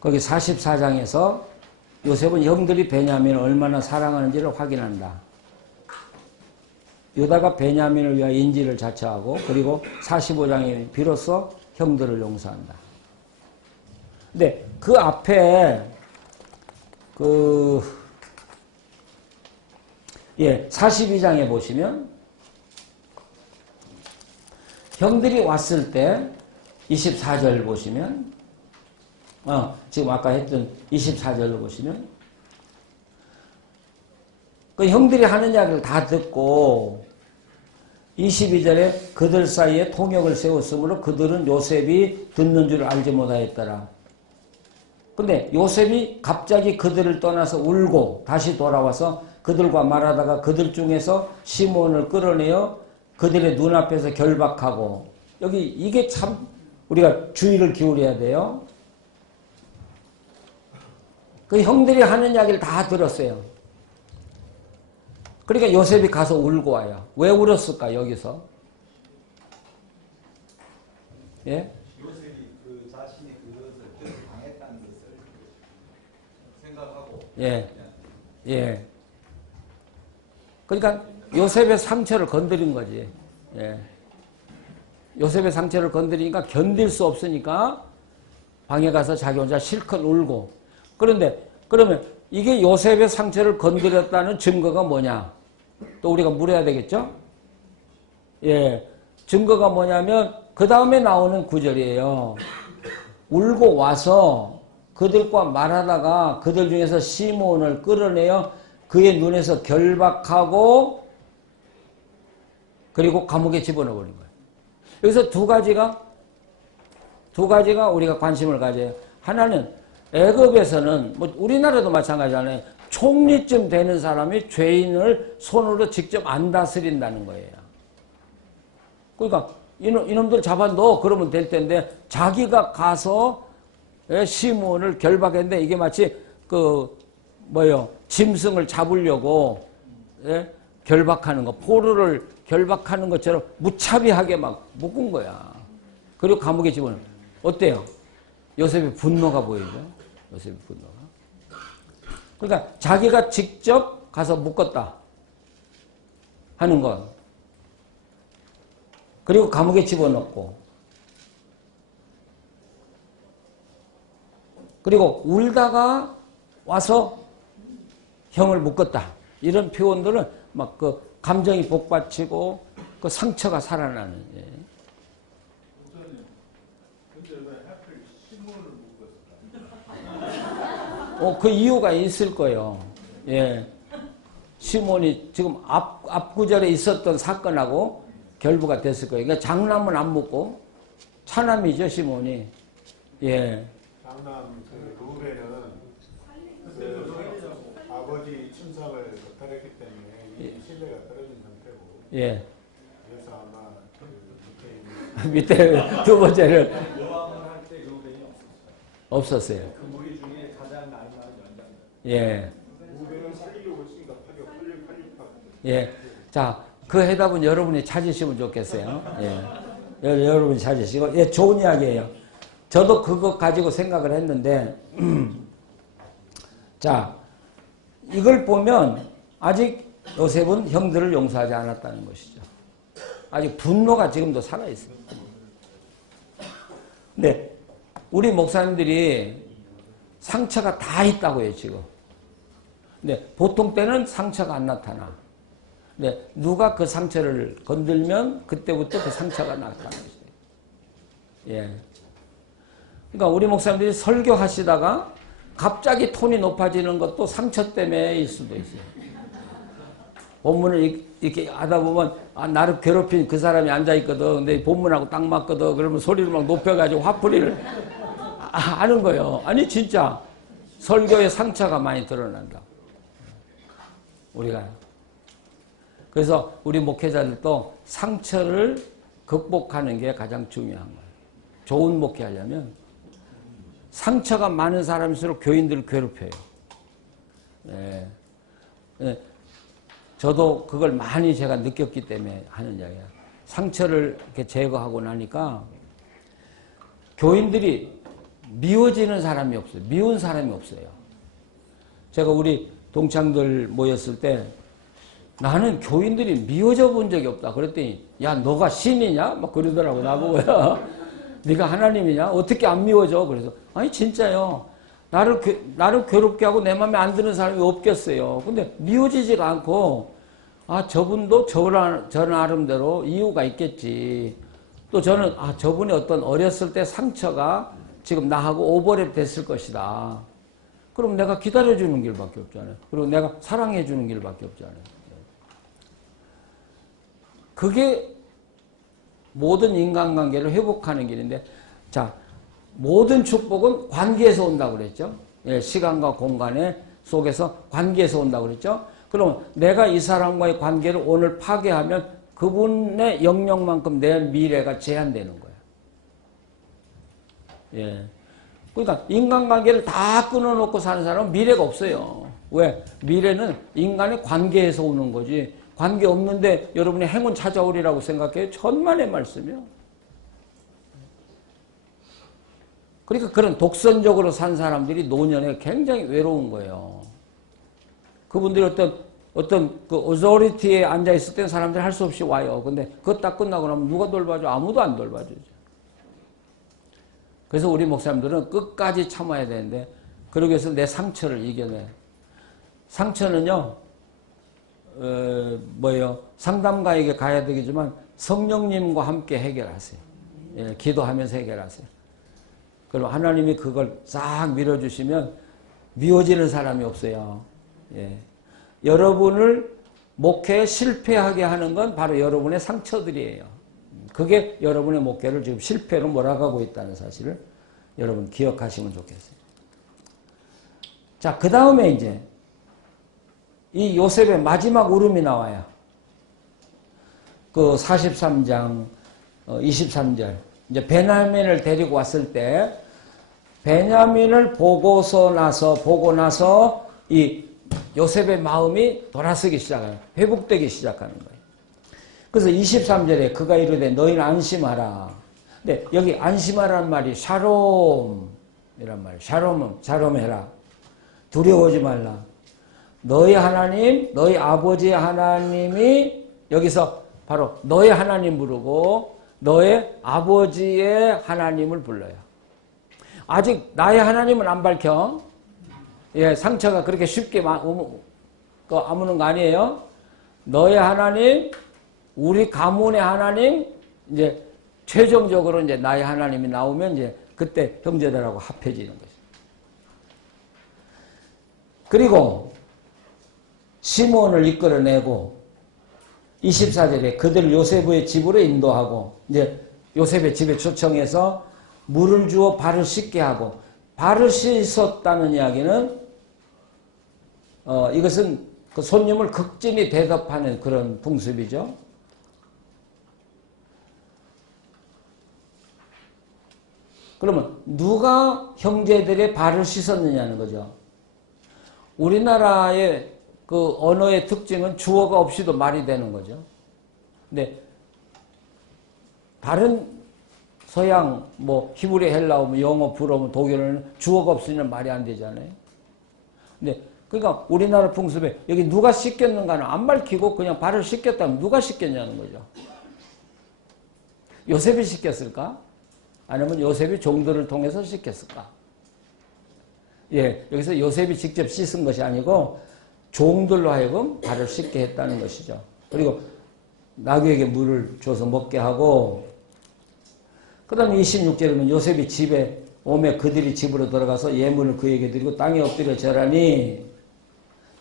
거기 44장에서 요셉은 형들이 베냐민을 얼마나 사랑하는지를 확인한다. 유다가 베냐민을 위하여 인질을 자처하고, 그리고 45장에 비로소 형들을 용서한다. 근데 그 앞에 42장에 보시면 형들이 왔을 때 24절 보시면 지금 아까 했던 24절로 보시면 그 형들이 하는 이야기를 다 듣고 22절에 그들 사이에 통역을 세웠으므로 그들은 요셉이 듣는 줄 알지 못하였더라. 근데 요셉이 갑자기 그들을 떠나서 울고 다시 돌아와서 그들과 말하다가 그들 중에서 시몬을 끌어내어 그들의 눈앞에서 결박하고, 여기 이게 참 우리가 주의를 기울여야 돼요. 그 형들이 하는 이야기를 다 들었어요. 그러니까 요셉이 가서 울고 와요. 왜 울었을까 여기서? 예? 요셉이 그 자신이 그것을 뜻을 당했다는 것을 생각하고. 예. 예. 그러니까 요셉의 상처를 건드린 거지. 예. 요셉의 상처를 건드리니까 견딜 수 없으니까 방에 가서 자기 혼자 실컷 울고. 그런데 그러면 이게 요셉의 상처를 건드렸다는 증거가 뭐냐? 또 우리가 물어야 되겠죠? 예. 증거가 뭐냐면 그 다음에 나오는 구절이에요. 울고 와서 그들과 말하다가 그들 중에서 시몬을 끌어내어 그의 눈에서 결박하고 그리고 감옥에 집어넣어버린 거예요. 여기서 두 가지가 우리가 관심을 가져요. 하나는 애굽에서는 뭐 우리나라도 마찬가지잖아요. 총리쯤 되는 사람이 죄인을 손으로 직접 안 다스린다는 거예요. 그러니까 이놈들 잡아넣어 그러면 될 텐데 자기가 가서 시므온을 결박했는데 이게 마치 짐승을 잡으려고 결박하는 거, 포로를 결박하는 것처럼 무차비하게 막 묶은 거야. 그리고 감옥에 집어넣어. 어때요? 요셉의 분노가 보이죠? 요셉의 분노가. 그러니까 자기가 직접 가서 묶었다 하는 것. 그리고 감옥에 집어넣고. 그리고 울다가 와서 형을 묶었다. 이런 표현들은 막 그 감정이 복받치고 그 상처가 살아나는. 예. 근데 왜 하필 시몬을 묶었을까? 그 이유가 있을 거예요. 예. 시몬이 지금 앞 구절에 있었던 사건하고 결부가 됐을 거예요. 그러니까 장남은 안 묻고 차남이죠, 시몬이. 예. 장남 루벤은 아버지 침상을 못하랬기 때문에 이 신뢰가 떨어진 상태고. 예. 그래서 아마 밑에 있는 밑에 두 번째를 모함을 할 때 루벤이 없었어요. 그 무리 중에 가장 나이 많은 연장자. 예. 루벤을 살리려고 했으니까 팔릴 예. 자, 그 해답은 여러분이 찾으시면 좋겠어요. 예. 여러분이 찾으시고. 예, 좋은 이야기예요. 저도 그거 가지고 생각을 했는데, 자, 이걸 보면 아직 요셉은 형들을 용서하지 않았다는 것이죠. 아직 분노가 지금도 살아있습니다. 근데 우리 목사님들이 상처가 다 있다고요, 지금. 근데 보통 때는 상처가 안 나타나. 근데 누가 그 상처를 건들면 그때부터 그 상처가 나타나는 것이에요. 예. 그러니까 우리 목사님들이 설교하시다가 갑자기 톤이 높아지는 것도 상처 때문에일 수도 있어요. 본문을 이렇게 하다 보면 나를 괴롭힌 그 사람이 앉아있거든. 근데 본문하고 딱 맞거든. 그러면 소리를 막 높여가지고 화풀이를 하는 거예요. 아니 진짜 설교에 상처가 많이 드러난다. 우리가. 그래서 우리 목회자들도 상처를 극복하는 게 가장 중요한 거예요. 좋은 목회하려면 상처가 많은 사람일수록 교인들을 괴롭혀요. 예. 예. 저도 그걸 많이 제가 느꼈기 때문에 하는 이야기야. 상처를 이렇게 제거하고 나니까 교인들이 미워지는 사람이 없어요. 미운 사람이 없어요. 제가 우리 동창들 모였을 때 나는 교인들이 미워져 본 적이 없다. 그랬더니 야 너가 신이냐? 막 그러더라고 나보고요. 네가 하나님이냐? 어떻게 안 미워져? 그래서 아니 진짜요. 나를 괴롭게 하고 내 마음에 안 드는 사람이 없겠어요. 근데 미워지지가 않고 저분도 저 나름대로 이유가 있겠지. 또 저는 저분이 어떤 어렸을 때 상처가 지금 나하고 오버랩 됐을 것이다. 그럼 내가 기다려주는 길밖에 없잖아요. 그리고 내가 사랑해주는 길밖에 없잖아요. 그게 모든 인간관계를 회복하는 길인데, 자, 모든 축복은 관계에서 온다고 그랬죠. 예, 시간과 공간의 속에서 관계에서 온다고 그랬죠. 그럼 내가 이 사람과의 관계를 오늘 파괴하면 그분의 영역만큼 내 미래가 제한되는 거예요. 예. 그러니까 인간관계를 다 끊어놓고 사는 사람은 미래가 없어요. 왜? 미래는 인간의 관계에서 오는 거지. 관계 없는데 여러분이 행운 찾아오리라고 생각해요? 천만의 말씀이요. 그러니까 그런 독선적으로 산 사람들이 노년에 굉장히 외로운 거예요. 그분들이 어떤 그 오토리티에 앉아있을 때 사람들이 할 수 없이 와요. 근데 그거 딱 끝나고 나면 누가 돌봐줘? 아무도 안 돌봐주죠. 그래서 우리 목사님들은 끝까지 참아야 되는데, 그러기 위해서 내 상처를 이겨내. 상처는요, 상담가에게 가야 되겠지만 성령님과 함께 해결하세요. 예, 기도하면서 해결하세요. 그럼 하나님이 그걸 싹 밀어주시면 미워지는 사람이 없어요. 예. 여러분을 목회에 실패하게 하는 건 바로 여러분의 상처들이에요. 그게 여러분의 목회를 지금 실패로 몰아가고 있다는 사실을 여러분 기억하시면 좋겠어요. 자, 그 다음에 이제 이 요셉의 마지막 울음이 나와요. 그 43장 23절. 이제 베냐민을 데리고 왔을 때 베냐민을 보고 나서 이 요셉의 마음이 돌아서기 시작해요. 회복되기 시작하는 거예요. 그래서 23절에 그가 이르되 너희는 안심하라. 근데 여기 안심하라는 말이 샬롬이란 말이에요. 샬롬해라. 두려워하지 말라. 너희 하나님, 너희 아버지의 하나님이 여기서 바로 너의 하나님 부르고 너의 아버지의 하나님을 불러요. 아직 나의 하나님은 안 밝혀. 예, 상처가 그렇게 쉽게 아무는 거 아니에요. 너의 하나님, 우리 가문의 하나님, 이제 최종적으로 이제 나의 하나님이 나오면 이제 그때 형제들하고 합해지는 거죠. 그리고 시몬을 이끌어내고 24절에 그들을 요셉의 집으로 인도하고 이제 요셉의 집에 초청해서 물을 주어 발을 씻게 하고 발을 씻었다는 이야기는 이것은 그 손님을 극진히 대접하는 그런 풍습이죠. 그러면 누가 형제들의 발을 씻었느냐는 거죠. 우리나라의 그 언어의 특징은 주어가 없이도 말이 되는 거죠. 근데 다른 서양 뭐 히브리 헬라어 뭐 영어 불어 독일어는 주어가 없으면 말이 안 되잖아요. 근데 그러니까 우리나라 풍습에 여기 누가 씻겼는가는 안 밝히고 그냥 발을 씻겼다면 누가 씻겼냐는 거죠. 요셉이 씻겼을까? 아니면 요셉이 종들을 통해서 씻겼을까? 예, 여기서 요셉이 직접 씻은 것이 아니고 종들로 하여금 발을 씻게 했다는 것이죠. 그리고 나귀에게 물을 줘서 먹게 하고 그 다음에 26절에는 요셉이 집에 오매 그들이 집으로 들어가서 예물을 그에게 드리고 땅에 엎드려 절하니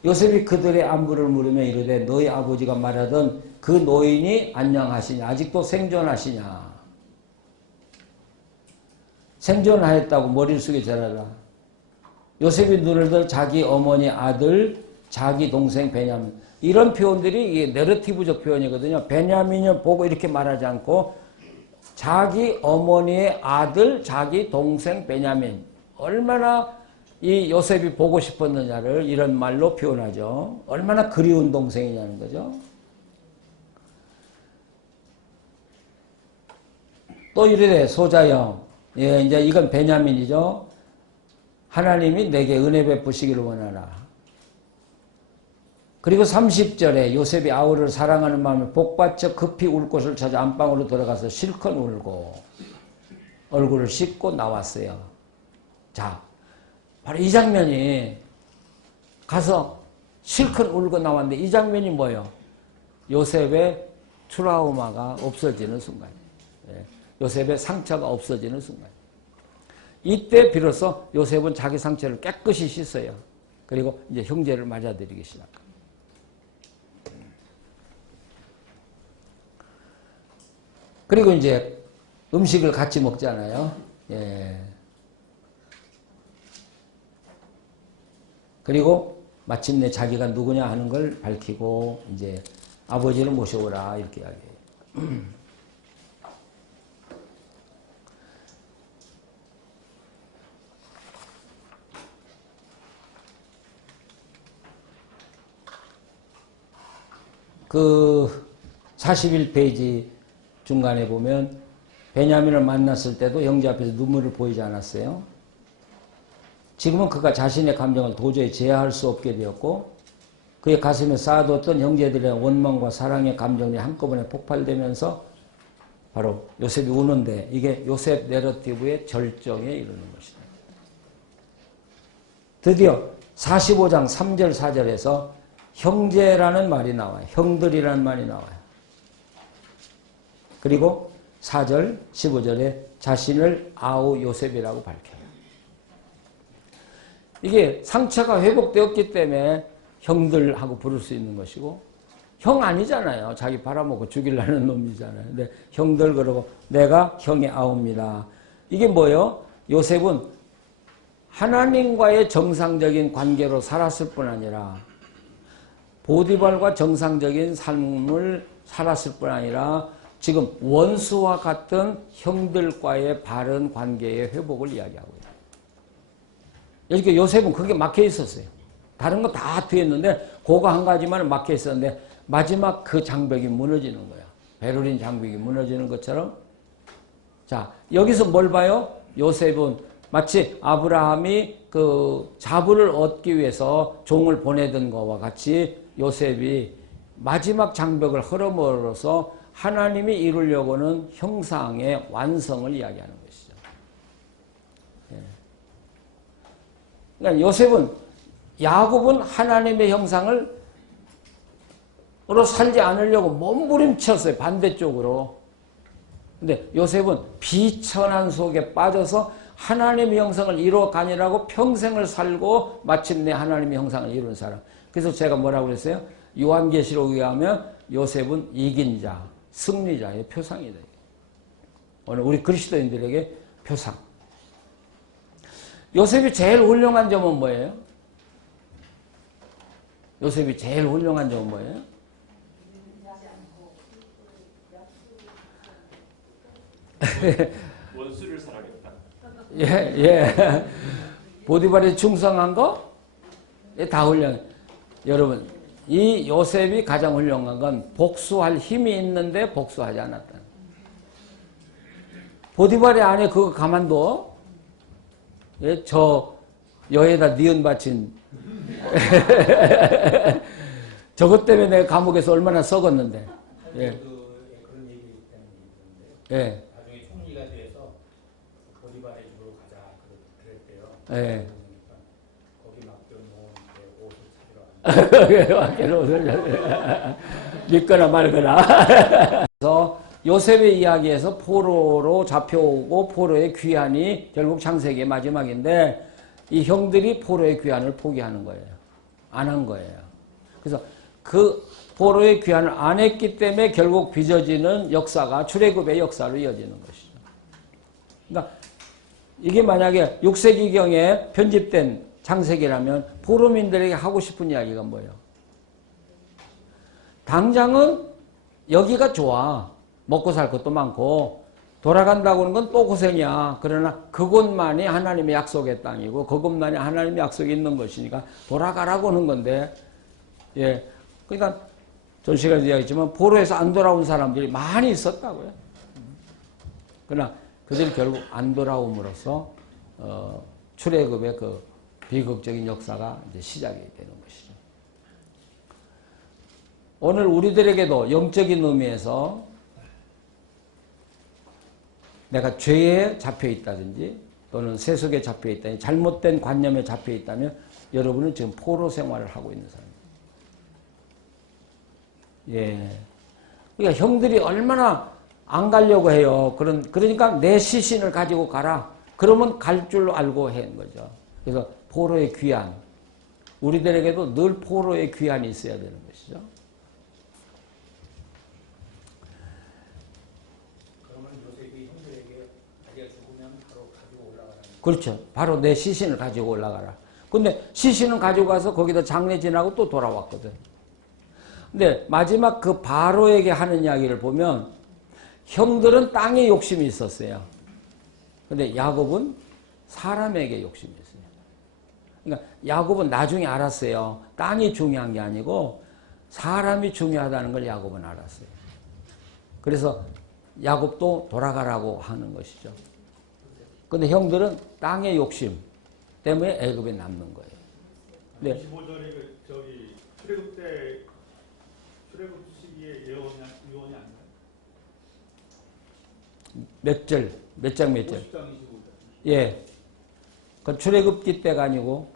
요셉이 그들의 안부를 물으며 이르되 너희 아버지가 말하던 그 노인이 안녕하시냐 아직도 생존하시냐 생존하였다고 머리를 숙여 절하라. 요셉이 눈을 들 자기 어머니 아들 자기 동생 베냐민 이런 표현들이 이게 내러티브적 표현이거든요. 베냐민을 보고 이렇게 말하지 않고 자기 어머니의 아들 자기 동생 베냐민 얼마나 이 요셉이 보고 싶었느냐를 이런 말로 표현하죠. 얼마나 그리운 동생이냐는 거죠. 또 이르되 소자여 예, 이제 이건 베냐민이죠. 하나님이 내게 은혜 베푸시기를 원하라. 그리고 30절에 요셉이 아우를 사랑하는 마음에 복받쳐 급히 울 곳을 찾아 안방으로 들어가서 실컷 울고 얼굴을 씻고 나왔어요. 자, 바로 이 장면이 가서 실컷 울고 나왔는데 이 장면이 뭐예요? 요셉의 트라우마가 없어지는 순간이에요. 요셉의 상처가 없어지는 순간. 이때 비로소 요셉은 자기 상처를 깨끗이 씻어요. 그리고 이제 형제를 맞아들이기 시작합니다. 그리고 이제 음식을 같이 먹잖아요. 예. 그리고 마침내 자기가 누구냐 하는 걸 밝히고 이제 아버지를 모셔오라 이렇게 이야기해요. 그 41페이지 중간에 보면 베냐민을 만났을 때도 형제 앞에서 눈물을 보이지 않았어요. 지금은 그가 자신의 감정을 도저히 제어할 수 없게 되었고 그의 가슴에 쌓아뒀던 형제들의 원망과 사랑의 감정이 한꺼번에 폭발되면서 바로 요셉이 우는데 이게 요셉 내러티브의 절정에 이르는 것이다. 드디어 45장 3절 4절에서 형제라는 말이 나와요. 형들이라는 말이 나와요. 그리고 4절 15절에 자신을 아우 요셉이라고 밝혀요. 이게 상처가 회복되었기 때문에 형들하고 부를 수 있는 것이고 형 아니잖아요. 자기 팔아먹고 죽이려는 놈이잖아요. 근데 형들 그러고 내가 형의 아우입니다. 이게 뭐예요? 요셉은 하나님과의 정상적인 관계로 살았을 뿐 아니라 보디발과 정상적인 삶을 살았을 뿐 아니라 지금 원수와 같은 형들과의 바른 관계의 회복을 이야기하고 있어요. 이렇게 요셉은 그게 막혀 있었어요. 다른 거 다 뒤했는데 그거 한 가지만 막혀 있었는데 마지막 그 장벽이 무너지는 거야. 베를린 장벽이 무너지는 것처럼. 자, 여기서 뭘 봐요? 요셉은 마치 아브라함이 그 자부를 얻기 위해서 종을 보내던 것과 같이 요셉이 마지막 장벽을 허름으로써 하나님이 이루려고 하는 형상의 완성을 이야기하는 것이죠. 그러니까 요셉은 야곱은 하나님의 형상을 으로 살지 않으려고 몸부림쳤어요. 반대쪽으로. 근데 요셉은 비천한 속에 빠져서 하나님의 형상을 이루어가니라고 평생을 살고 마침내 하나님의 형상을 이룬 사람. 그래서 제가 뭐라고 그랬어요? 요한계시록에 의하면 요셉은 이긴 자, 승리자의 표상이다. 오늘 우리 그리스도인들에게 표상. 요셉이 제일 훌륭한 점은 뭐예요? 요셉이 제일 훌륭한 점은 뭐예요? 원수를 사랑했다. 예, 예. 보디발에 충성한 거? 예, 다 훌륭해. 여러분, 이 요셉이 가장 훌륭한 건 복수할 힘이 있는데 복수하지 않았다. 보디발의 안에 그거 가만둬? 예, 저 여에다 니은 바친 저것 때문에 내가 감옥에서 얼마나 썩었는데. 예. 그런 얘기 때문에 있는데 예. 나중에 총리가 돼서 보디발의 집으로 가자 그랬대요. 예. 거기 맡겨놓은 옷을 맡겨놓은 옷을 믿거나 말거나. 그래서 요셉의 이야기에서 포로로 잡혀오고 포로의 귀환이 결국 창세기의 마지막인데 이 형들이 포로의 귀환을 포기하는 거예요. 안 한 거예요. 그래서 그 포로의 귀환을 안 했기 때문에 결국 빚어지는 역사가 출애굽의 역사로 이어지는 것이죠. 그러니까 이게 만약에 6세기경에 편집된 창세기라면 포로민들에게 하고 싶은 이야기가 뭐예요? 당장은 여기가 좋아. 먹고 살 것도 많고 돌아간다고 하는 건 또 고생이야. 그러나 그곳만이 하나님의 약속의 땅이고 그곳만이 하나님의 약속이 있는 것이니까 돌아가라고 하는 건데 예. 그러니까 전 시간에 이야기했지만 포로에서 안 돌아온 사람들이 많이 있었다고요. 그러나 그들이 결국 안 돌아옴으로써 출애굽의 그 비극적인 역사가 이제 시작이 되는 것이죠. 오늘 우리들에게도 영적인 의미에서 내가 죄에 잡혀 있다든지 또는 세속에 잡혀 있다든지 잘못된 관념에 잡혀 있다면 여러분은 지금 포로 생활을 하고 있는 사람입니다. 예. 그러니까 형들이 얼마나 안 가려고 해요. 그러니까 내 시신을 가지고 가라. 그러면 갈 줄로 알고 한 거죠. 그래서 포로의 귀환. 우리들에게도 늘 포로의 귀환이 있어야 되는 것이죠. 그렇죠. 바로 내 시신을 가지고 올라가라. 근데 시신은 가지고 가서 거기다 장례 지나고 또 돌아왔거든. 근데 마지막 그 바로에게 하는 이야기를 보면 형들은 땅에 욕심이 있었어요. 근데 야곱은 사람에게 욕심이 있어요. 그러니까 야곱은 나중에 알았어요. 땅이 중요한 게 아니고 사람이 중요하다는 걸 야곱은 알았어요. 그래서 야곱도 돌아가라고 하는 것이죠. 근데 형들은 땅의 욕심 때문에 애굽에 남는 거예요. 네. 25절에 저기 출애굽 때 출애굽 시기에 예언이 아닌가요? 몇 절, 몇 장 몇 절? 50장 25절. 예. 그 출애굽기 때가 아니고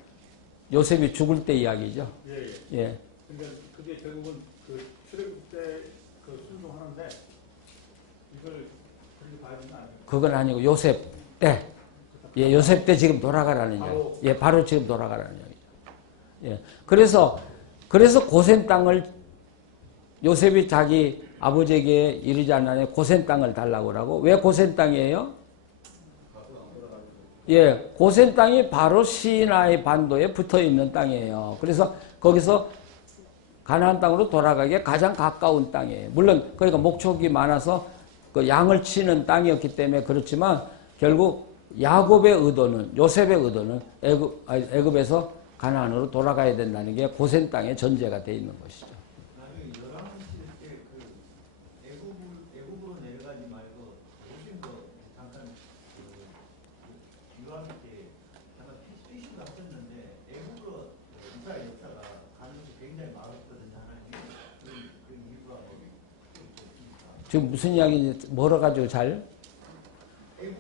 요셉이 죽을 때 이야기죠. 예. 예. 그러니까 그게 결국은 그 출애굽 때 그 순종하는데 이걸 그렇게 봐야 되는 거 아니에요? 그건 아니고 요셉 때. 예, 요셉 때 지금 돌아가라는 이야기. 예, 바로 지금 돌아가라는 이야기죠. 예. 그래서 고센 땅을 요셉이 자기 아버지에게 이르지 않나요? 고센 땅을 달라고 하라고. 왜 고센 땅이에요? 예, 고센 땅이 바로 시나이 반도에 붙어 있는 땅이에요. 그래서 거기서 가나안 땅으로 돌아가기에 가장 가까운 땅이에요. 물론 그러니까 목축이 많아서 그 양을 치는 땅이었기 때문에 그렇지만 결국 야곱의 의도는, 요셉의 의도는 애굽에서 가나안으로 돌아가야 된다는 게 고센 땅의 전제가 되어 있는 것이죠. 나중에 열왕시대 때그 애굽으로 내려가지 말고 요즘도 잠깐 유황 때 잠깐 피신 갔었는데 애굽으로 이스라엘 역사가 가는 게 굉장히 많았거든요. 하나님 그 이유가 뭐입니까? 지금 무슨 이야기인지 멀어가지고 잘. 애굽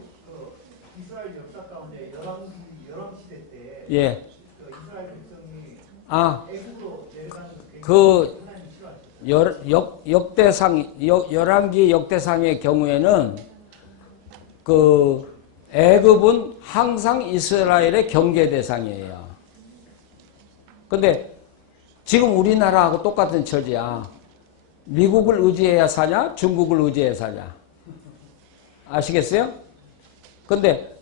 이스라엘 역사 가운데 열왕시대 때 예. 그 이스라엘 백성이 아, 애굽으로 내려가는 게 그 하나님 싫어하셨어요. 역대상, 열왕기 역대상의 경우에는 그 애굽은 항상 이스라엘의 경계 대상이에요. 근데 지금 우리나라하고 똑같은 처지야. 미국을 의지해야 사냐? 중국을 의지해야 사냐? 아시겠어요? 근데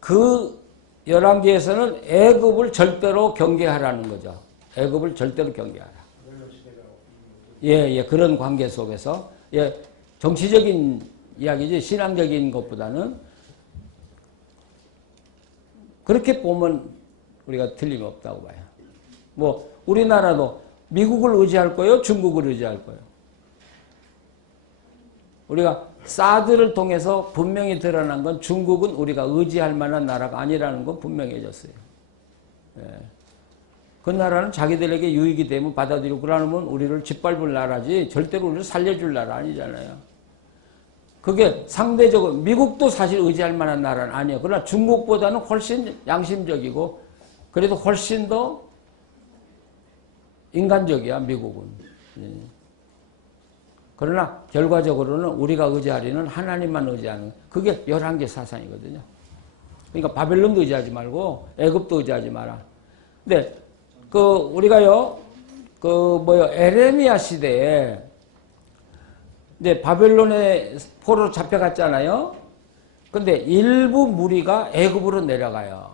그 열왕기에서는 애굽을 절대로 경계하라는 거죠. 애굽을 절대로 경계하라. 예, 그런 관계 속에서, 예, 정치적인 이야기지, 신앙적인 것보다는 그렇게 보면 우리가 틀림없다고 봐요. 뭐, 우리나라도 미국을 의지할 거예요? 중국을 의지할 거예요? 우리가 사드를 통해서 분명히 드러난 건 중국은 우리가 의지할 만한 나라가 아니라는 건 분명해졌어요. 예. 그 나라는 자기들에게 유익이 되면 받아들이고 그러면 우리를 짓밟을 나라지 절대로 우리를 살려줄 나라 아니잖아요. 그게 상대적으로 미국도 사실 의지할 만한 나라는 아니에요. 그러나 중국보다는 훨씬 양심적이고 그래도 훨씬 더 인간적이야 미국은. 예. 그러나 결과적으로는 우리가 의지하리는 하나님만 의지하는 그게 열왕기 사상이거든요. 그러니까 바벨론도 의지하지 말고 애굽도 의지하지 마라. 근데 그 우리가요 에레미야 시대에 이제 바벨론의 포로로 잡혀갔잖아요. 근데 일부 무리가 애굽으로 내려가요.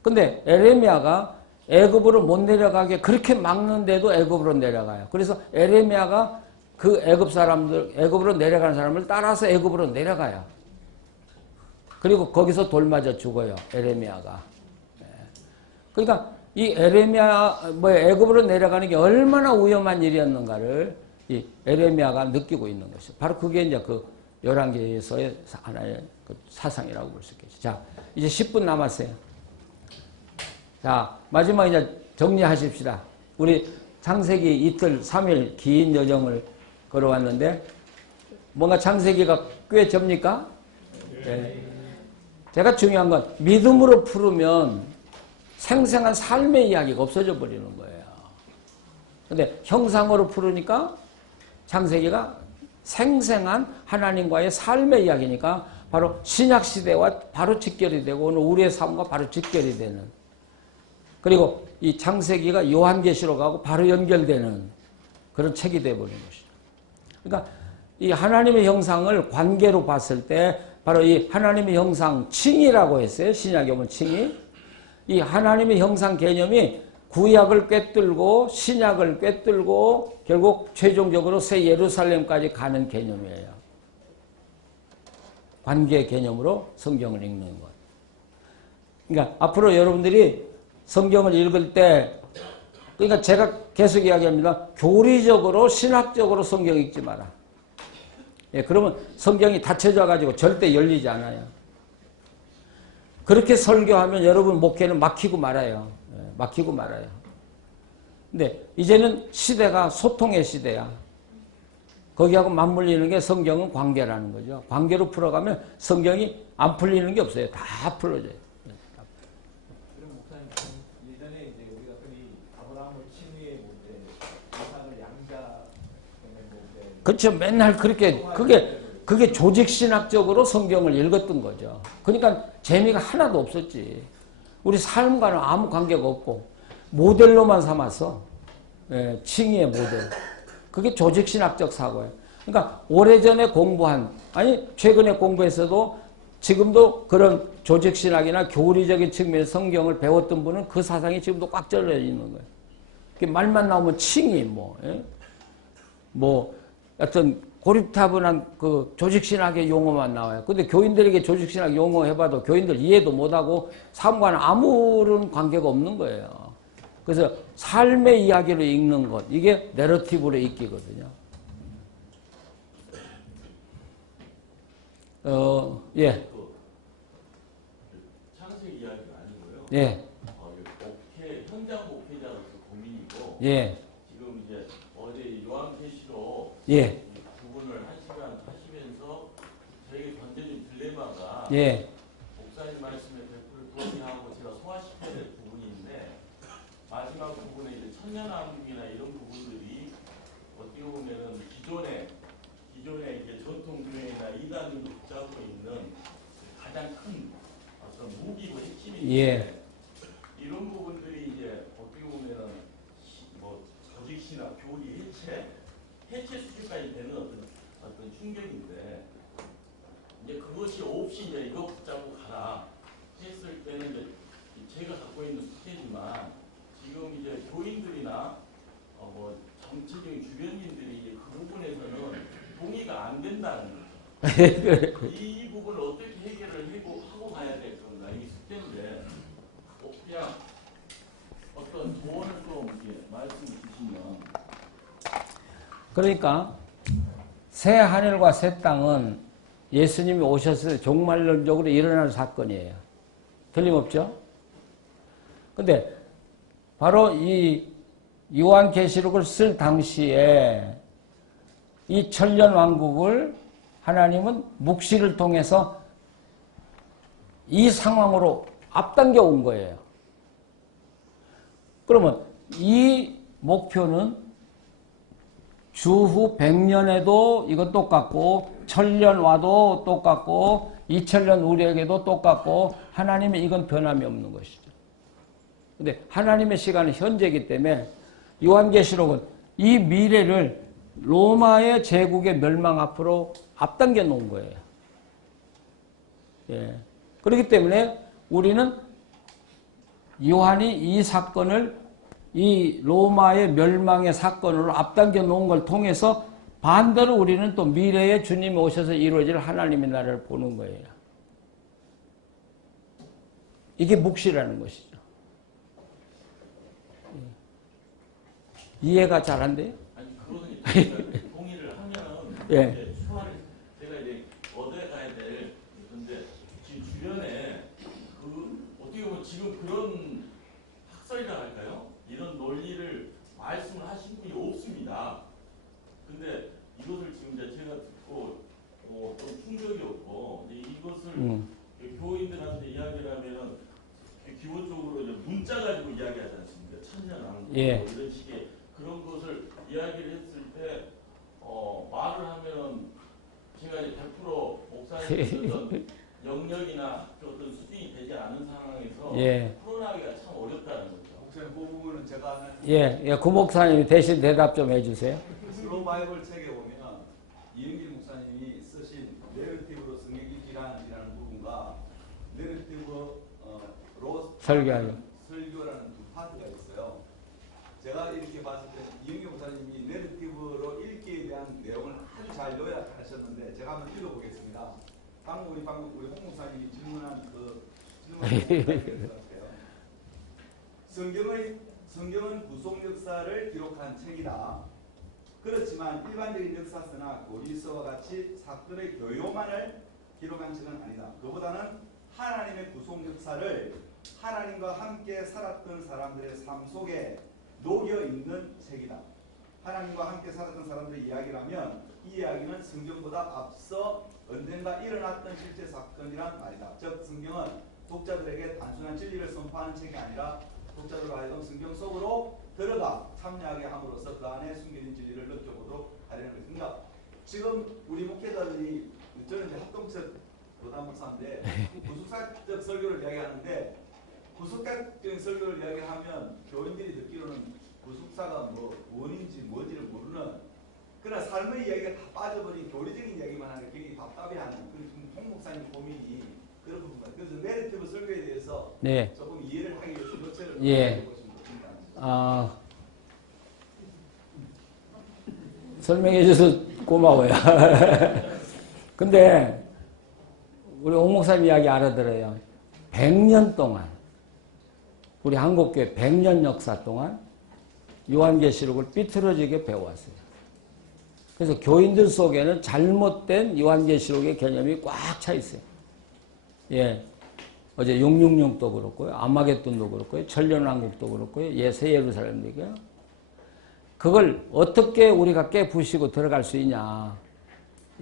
근데 에레미야가 애굽으로 못 내려가게 그렇게 막는데도 애굽으로 내려가요. 그래서 에레미야가 그 애굽으로 내려가는 사람을 따라서 애굽으로 내려가요. 그리고 거기서 돌 맞아 죽어요. 에레미야가. 그러니까 이 애굽으로 내려가는 게 얼마나 위험한 일이었는가를 이 에레미야가 느끼고 있는 것이죠. 바로 그게 이제 그 열왕기에서의 하나의 그 사상이라고 볼 수 있겠죠. 자, 이제 10분 남았어요. 자, 마지막 이제 정리하십시다. 우리 창세기 이틀, 3일 긴 여정을 걸어왔는데 뭔가 창세기가 꽤 접니까? 네. 제가 중요한 건 믿음으로 풀으면 생생한 삶의 이야기가 없어져 버리는 거예요. 근데 형상으로 풀으니까 창세기가 생생한 하나님과의 삶의 이야기니까 바로 신약시대와 바로 직결이 되고 오늘 우리의 삶과 바로 직결이 되는 그리고 이 창세기가 요한계시록하고 바로 연결되는 그런 책이 되어버린 것이죠. 그러니까 이 하나님의 형상을 관계로 봤을 때 바로 이 하나님의 형상 칭이라고 했어요. 신약에 보면 칭이. 이 하나님의 형상 개념이 구약을 꿰뚫고 신약을 꿰뚫고 결국 최종적으로 새 예루살렘까지 가는 개념이에요. 관계 개념으로 성경을 읽는 것. 그러니까 앞으로 여러분들이 성경을 읽을 때 그러니까 제가 계속 이야기합니다. 교리적으로 신학적으로 성경 읽지 마라. 예, 그러면 성경이 닫혀져 가지고 절대 열리지 않아요. 그렇게 설교하면 여러분 목회는 막히고 말아요. 예, 막히고 말아요. 근데 이제는 시대가 소통의 시대야. 거기하고 맞물리는 게 성경은 관계라는 거죠. 관계로 풀어가면 성경이 안 풀리는 게 없어요. 다 풀어져요. 그럼 목사님 예전에 이제 우리가 흔히 아브라함을 칭의해 볼 때 이삭을 양자 볼 때 그렇죠. 맨날 그렇게 그게 조직신학적으로 성경을 읽었던 거죠. 그러니까 재미가 하나도 없었지. 우리 삶과는 아무 관계가 없고 모델로만 삼았어. 칭의의 모델. 그게 조직신학적 사고예요. 그러니까 오래전에 공부한, 아니 최근에 공부했어도 지금도 그런 조직신학이나 교리적인 측면에서 성경을 배웠던 분은 그 사상이 지금도 꽉 절려 있는 거예요. 말만 나오면 칭의, 뭐 어떤 고립타분한 그 조직신학의 용어만 나와요. 근데 교인들에게 조직신학 용어 해봐도 교인들 이해도 못하고 삶과는 아무런 관계가 없는 거예요. 그래서 삶의 이야기로 읽는 것, 이게 내러티브로 읽기거든요. 예. 창세기 이야기가 아니고요. 예. 현장 목회자로서 고민이고, 예. 지금 이제 어제 요한계시록 예. 부분을 1시간 하시면서 저에게 던져진 딜레마가 예. 목사님 말씀에 100% 동의하고 제가 소화시켜야 될 부분인데, 마지막 부분에 이제 천년왕국이나 이런 부분들이 어떻게 보면은 기존의 이제 전통 교회나 이단이 붙잡고 있는 가장 큰 어떤 무기고 핵심인데, 예. 이런 부분들이 이제 어떻게 보면은 뭐 조직신학, 교리 해체 수준까지 되는 어떤 충격인데, 이제 그것이 없이 이제 이거 붙잡고 가라 했을 때는 이제 제가 갖고 있는 숙제지만, 지금 이제 교인들이나 뭐 정치적인 주변인들이 이제 그 부분에서는 동의가 안 된다는 거죠. 이 부분을 어떻게 해결을 하고 가야 될 건가, 이 숙제인데, 그냥 어떤 조언을 좀 말씀해 주시면. 그러니까 새 하늘과 새 땅은 예수님이 오셨을 때 종말론적으로 일어날 사건이에요. 틀림없죠? 근데 바로 이 요한계시록을 쓸 당시에 이 천년왕국을 하나님은 묵시를 통해서 이 상황으로 앞당겨 온 거예요. 그러면 이 목표는 주후 100년에도 이거 똑같고, 천년 와도 똑같고, 2000년 우리에게도 똑같고, 하나님의 이건 변함이 없는 것이죠. 근데 하나님의 시간은 현재이기 때문에 요한계시록은 이 미래를 로마의 제국의 멸망 앞으로 앞당겨 놓은 거예요. 예. 그렇기 때문에 우리는 요한이 이 사건을 이 로마의 멸망의 사건으로 앞당겨 놓은 걸 통해서 반대로 우리는 또 미래에 주님이 오셔서 이루어질 하나님의 나라를 보는 거예요. 이게 묵시라는 것이죠. 이해가 잘 안 돼요? 아니 그거는 동의를 하면 예. 이제 수화를 제가 이제 얻어야 될 건데, 지금 주변에 그 어떻게 보면 지금 그런 학설이라 할까요? 이런 논리를 말씀을 하신 분이 없습니다. 근데 이것을 지금 이제 제가 듣고 좀 충격이었고, 이것을 교인들한테 이야기를 하면은 기본적으로 이제 문자 가지고 이야기하지 않습니까? 천년왕국 예. 이런 식의 그런 것을 이야기를 했을 때 말을 하면은 제가 이제 100% 목사님 어떤 영역이나 어떤 수준이 되지 않은 상황에서 예. 풀어나가기가 참 어렵다는 거죠. 목사님 그 부분은 제가 하나 예, 구 목사님이 대신 대답 좀 해주세요. 슬로우 바이블 책에 보면 이은길 목사님이 쓰신 내러티브로 성경 읽기라는 부분과 내러티브로 설교하는 설교라는 두 파트가 있어요. 제가 이렇게 봤을 때 이은길 목사님이 내러티브로 읽기에 대한 내용을 아주 잘 요약하셨는데 제가 한번 읽어보겠습니다. 방금 우리 홍 목사님이 질문한 그 질문을 성경은 구속 역사를 기록한 책이다. 그렇지만 일반적인 역사서나 고리서와 같이 사건의 교요만을 기록한 책은 아니다. 그보다는 하나님의 구속 역사를 하나님과 함께 살았던 사람들의 삶 속에 녹여 있는 책이다. 하나님과 함께 살았던 사람들의 이야기라면 이 이야기는 성경보다 앞서 언젠가 일어났던 실제 사건이란 말이다. 즉 성경은 독자들에게 단순한 진리를 선포하는 책이 아니라 독자들로 하여금 성경 속으로 들어가 참여하게 함으로써 그 안에 숨겨진 진리를 느껴보도록 하려는 것입니다. 지금 우리 목회자들이 저는 이제 합동체 도담 목사인데 구속사적 설교를 이야기하는데 구속사적인 설교를 이야기하면 교인들이 듣기로는 구속사가 뭐 원인지 뭔지를 모르는 그러나 삶의 이야기가 다 빠져버린 교리적인 이야기만 하는 굉장히 답답해하는 홍 목사님 고민이 그런 부분 같아요. 그래서 내러티브 설교에 대해서 네. 조금 이해를 하기 위해서 이것처럼 예. 해보시면 좋습니다. 설명해 주셔서 고마워요. 근데 우리 옥 목사님 이야기 알아들어요. 100년 동안 우리 한국교회 100년 역사 동안 요한계시록을 삐뚤어지게 배워왔어요. 그래서 교인들 속에는 잘못된 요한계시록의 개념이 꽉 차 있어요. 예. 어제 666도 그렇고요. 아마겟돈도 그렇고요. 천년왕국도 그렇고요. 예, 새 예루살렘도 있고요. 그걸 어떻게 우리가 깨부시고 들어갈 수 있냐.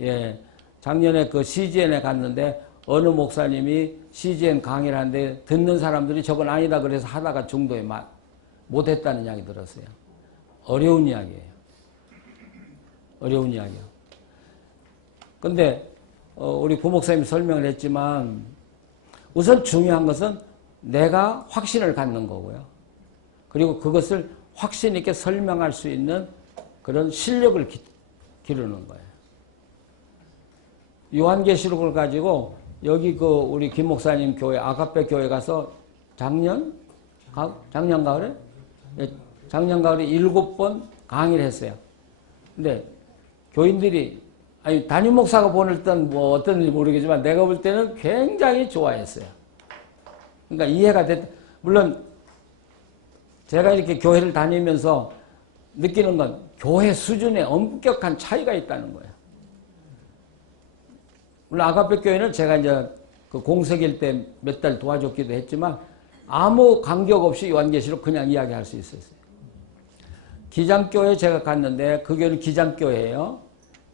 예. 작년에 그 CGN에 갔는데 어느 목사님이 CGN 강의를 하는데 듣는 사람들이 저건 아니다 그래서 하다가 중도에 못했다는 이야기 들었어요. 어려운 이야기예요. 어려운 이야기요. 근데 우리 부목사님이 설명을 했지만 우선 중요한 것은 내가 확신을 갖는 거고요. 그리고 그것을 확신 있게 설명할 수 있는 그런 실력을 기르는 거예요. 요한계시록을 가지고 여기 그 우리 김 목사님 교회 아가페 교회 가서 작년 가을에 작년 가을에 7번 강의를 했어요. 근데 교인들이 아니 담임 목사가 보낼 땐 뭐 어떤지 모르겠지만 내가 볼 때는 굉장히 좋아했어요. 그러니까 이해가 됐. 물론 제가 이렇게 교회를 다니면서 느끼는 건 교회 수준에 엄격한 차이가 있다는 거예요. 물론 아가페 교회는 제가 이제 그 공석일 때 몇 달 도와줬기도 했지만 아무 간격 없이 요한계시록 그냥 이야기할 수 있었어요. 기장교회 제가 갔는데 그 교회는 기장교회예요.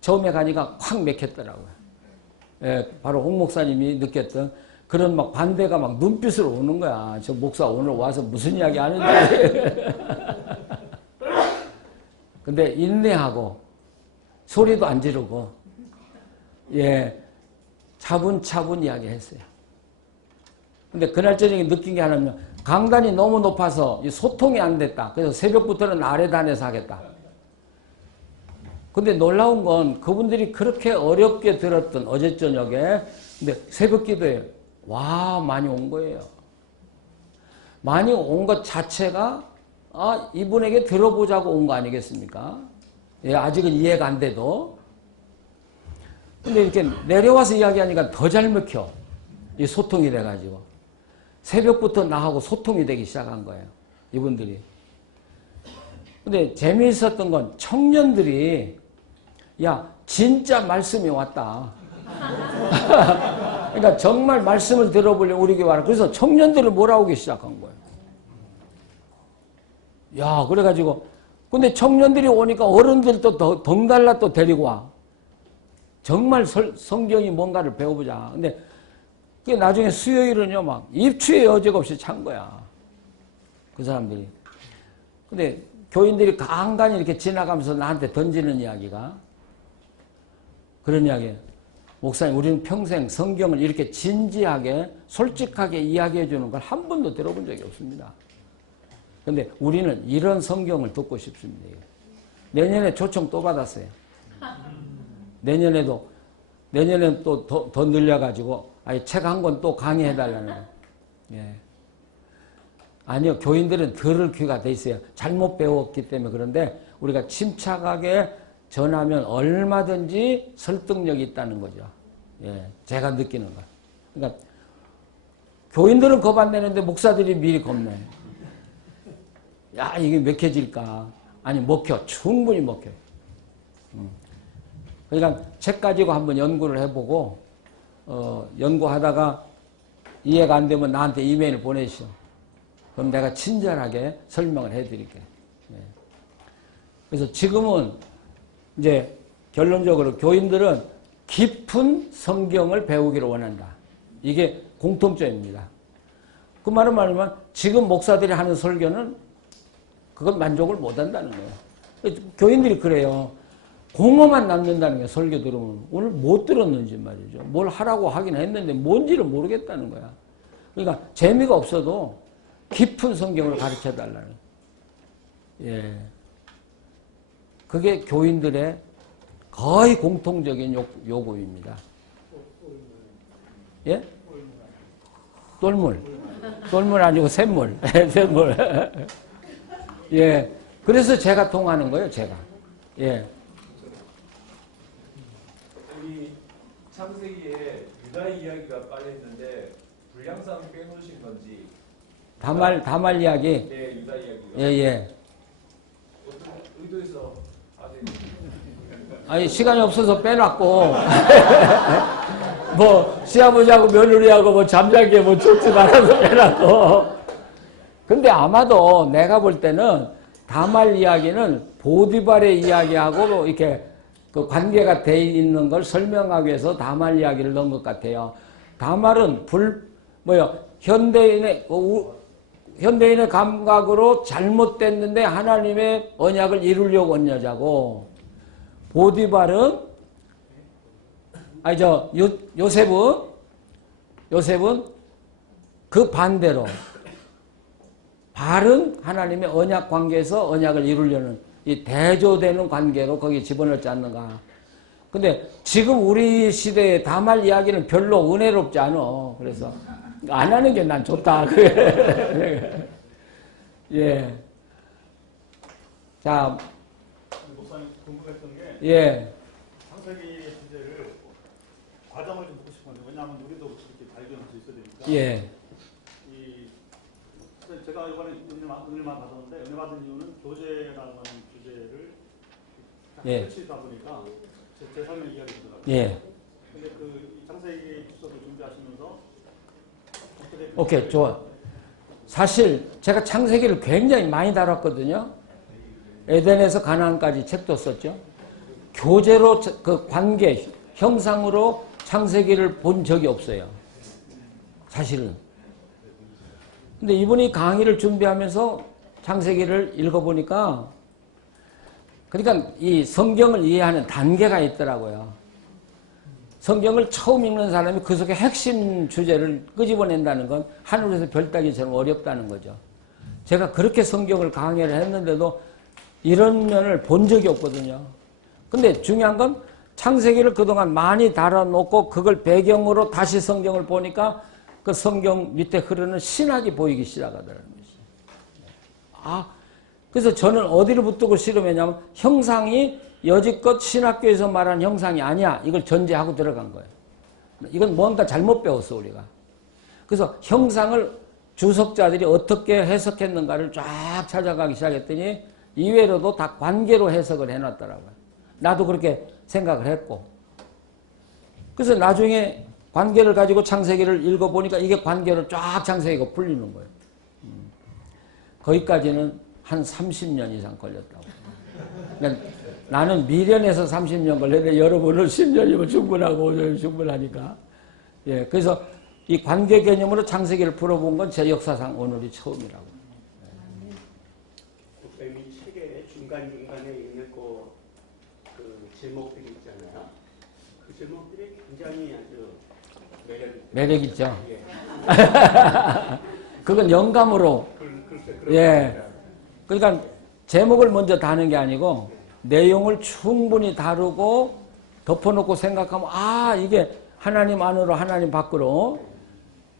처음에 가니까 확 맥혔더라고요. 예, 바로 홍 목사님이 느꼈던 그런 막 반대가 막 눈빛으로 오는 거야. 저 목사 오늘 와서 무슨 이야기 하는지. 근데 인내하고 소리도 안 지르고 예, 차분차분 이야기했어요. 근데 그날 저녁에 느낀 게 하나는 강단이 너무 높아서 소통이 안 됐다. 그래서 새벽부터는 아래단에서 하겠다. 근데 놀라운 건 그분들이 그렇게 어렵게 들었던 어제 저녁에 근데 새벽 기도에 와 많이 온 거예요. 많이 온 것 자체가 이분에게 들어보자고 온 거 아니겠습니까? 예, 아직은 이해가 안 돼도. 근데 이렇게 내려와서 이야기하니까 더 잘 먹혀. 이 소통이 돼가지고. 새벽부터 나하고 소통이 되기 시작한 거예요. 이분들이. 근데 재미있었던 건 청년들이 야 진짜 말씀이 왔다. 그러니까 정말 말씀을 들어보려고 우리 교회 와라. 그래서 청년들을 몰아오기 시작한 거예요. 야 그래가지고 근데 청년들이 오니까 어른들도 더 덩달라 또 데리고 와. 정말 성경이 뭔가를 배워보자. 근데 그게 나중에 수요일은요 막 입추의 여지가 없이 찬 거야. 그 사람들이. 근데 교인들이 간간히 이렇게 지나가면서 나한테 던지는 이야기가 그런 이야기예요. 목사님 우리는 평생 성경을 이렇게 진지하게 솔직하게 이야기해 주는 걸 한 번도 들어본 적이 없습니다. 그런데 우리는 이런 성경을 듣고 싶습니다. 내년에 초청 또 받았어요. 내년에는 또 더 늘려가지고 책 한 권 또 강의해달라는 거예요. 예. 아니요. 교인들은 들을 귀가 돼 있어요. 잘못 배웠기 때문에 그런데 우리가 침착하게 전하면 얼마든지 설득력이 있다는 거죠. 예. 제가 느끼는 거. 그러니까 교인들은 겁 안 내는데 목사들이 미리 겁내. 야 이게 먹혀질까. 아니 먹혀. 충분히 먹혀요. 그러니까 책 가지고 한번 연구를 해보고 연구하다가 이해가 안 되면 나한테 이메일 보내시오. 그럼 내가 친절하게 설명을 해드릴게요. 예. 그래서 지금은 이제 결론적으로 교인들은 깊은 성경을 배우기를 원한다. 이게 공통점입니다. 그 말은 말하면 지금 목사들이 하는 설교는 그건 만족을 못한다는 거예요. 교인들이 그래요. 공허만 남는다는 거예요. 설교 들으면. 오늘 못 들었는지 말이죠. 뭘 하라고 하긴 했는데 뭔지를 모르겠다는 거야. 그러니까 재미가 없어도 깊은 성경을 가르쳐달라는 예. 그게 교인들의 거의 공통적인 요구입니다. 예? 똘물. 똘물 아니고 샘물. 샘물. 예. 그래서 제가 통하는 거예요, 제가. 예. 여기 창세기에 유다 이야기가 빠져있는데 불량상 빼놓으신 건지. 다말 이야기. 네, 유다 이야기가. 예, 예. 어떤 의도에서 아직 아니, 시간이 없어서 빼놨고. 뭐, 시아버지하고 며느리하고 뭐 잠자기에 뭐 좋지 않아서 빼놨고. 근데 아마도 내가 볼 때는 다말 이야기는 보디발의 이야기하고 이렇게 그 관계가 돼 있는 걸 설명하기 위해서 다말 이야기를 넣은 것 같아요. 다말은 현대인의 감각으로 잘못됐는데 하나님의 언약을 이루려고 한 여자고, 보디발은, 요셉은 그 반대로, 발은 하나님의 언약 관계에서 언약을 이루려는 이 대조되는 관계로 거기 집어넣지 않는가. 근데 지금 우리 시대의 다말 이야기는 별로 은혜롭지 않아. 그래서 안 하는 게 난 좋다. 예. 자, 목사님 궁금했던 게 예. 창세기 주제를 과정을 좀 보고 싶었는데 왜냐하면 우리도 그렇게 발견할 수 있어야 되니까. 예. 제가 이번에 은혜만 받았는데 은혜 받은 이유는 교제라는 주제를 예. 설치다 보니까 제 삶의 이야기 들어가요. 예. 근데 그 창세기 주석을 준비하시면서 오케이, 좋아. 사실 제가 창세기를 굉장히 많이 다뤘거든요. 에덴에서 가나안까지 책도 썼죠. 교제로 그 관계, 형상으로 창세기를 본 적이 없어요. 사실은. 근데 이분이 강의를 준비하면서 창세기를 읽어보니까, 그러니까 이 성경을 이해하는 단계가 있더라고요. 성경을 처음 읽는 사람이 그 속에 핵심 주제를 끄집어낸다는 건 하늘에서 별 따기처럼 어렵다는 거죠. 제가 그렇게 성경을 강의를 했는데도 이런 면을 본 적이 없거든요. 근데 중요한 건 창세기를 그동안 많이 다뤄놓고 그걸 배경으로 다시 성경을 보니까 그 성경 밑에 흐르는 신학이 보이기 시작하더라는 것이. 그래서 저는 어디를 붙들고 씨름했냐면 형상이 여지껏 신학교에서 말한 형상이 아니야. 이걸 전제하고 들어간 거예요. 이건 뭔가 잘못 배웠어, 우리가. 그래서 형상을 주석자들이 어떻게 해석했는가를 쫙 찾아가기 시작했더니 이외로도 다 관계로 해석을 해놨더라고요. 나도 그렇게 생각을 했고. 그래서 나중에 관계를 가지고 창세기를 읽어보니까 이게 관계로 쫙 창세기가 풀리는 거예요. 거기까지는 한 30년 이상 걸렸다고. 그러니까 나는 미련해서 30년 걸렸는데 여러분은 10년이면 충분하고 5년이면 충분하니까. 예, 그래서 이 관계 개념으로 창세기를 풀어본 건 제 역사상 오늘이 처음이라고. 목사님이 책에 중간중간에 있는 그 제목들이 있잖아요. 그 제목들이 굉장히 아주 매력 있죠. 예. 그건 영감으로. 예. 그러니까 제목을 먼저 다는 게 아니고 내용을 충분히 다루고 덮어놓고 생각하면 이게 하나님 안으로 하나님 밖으로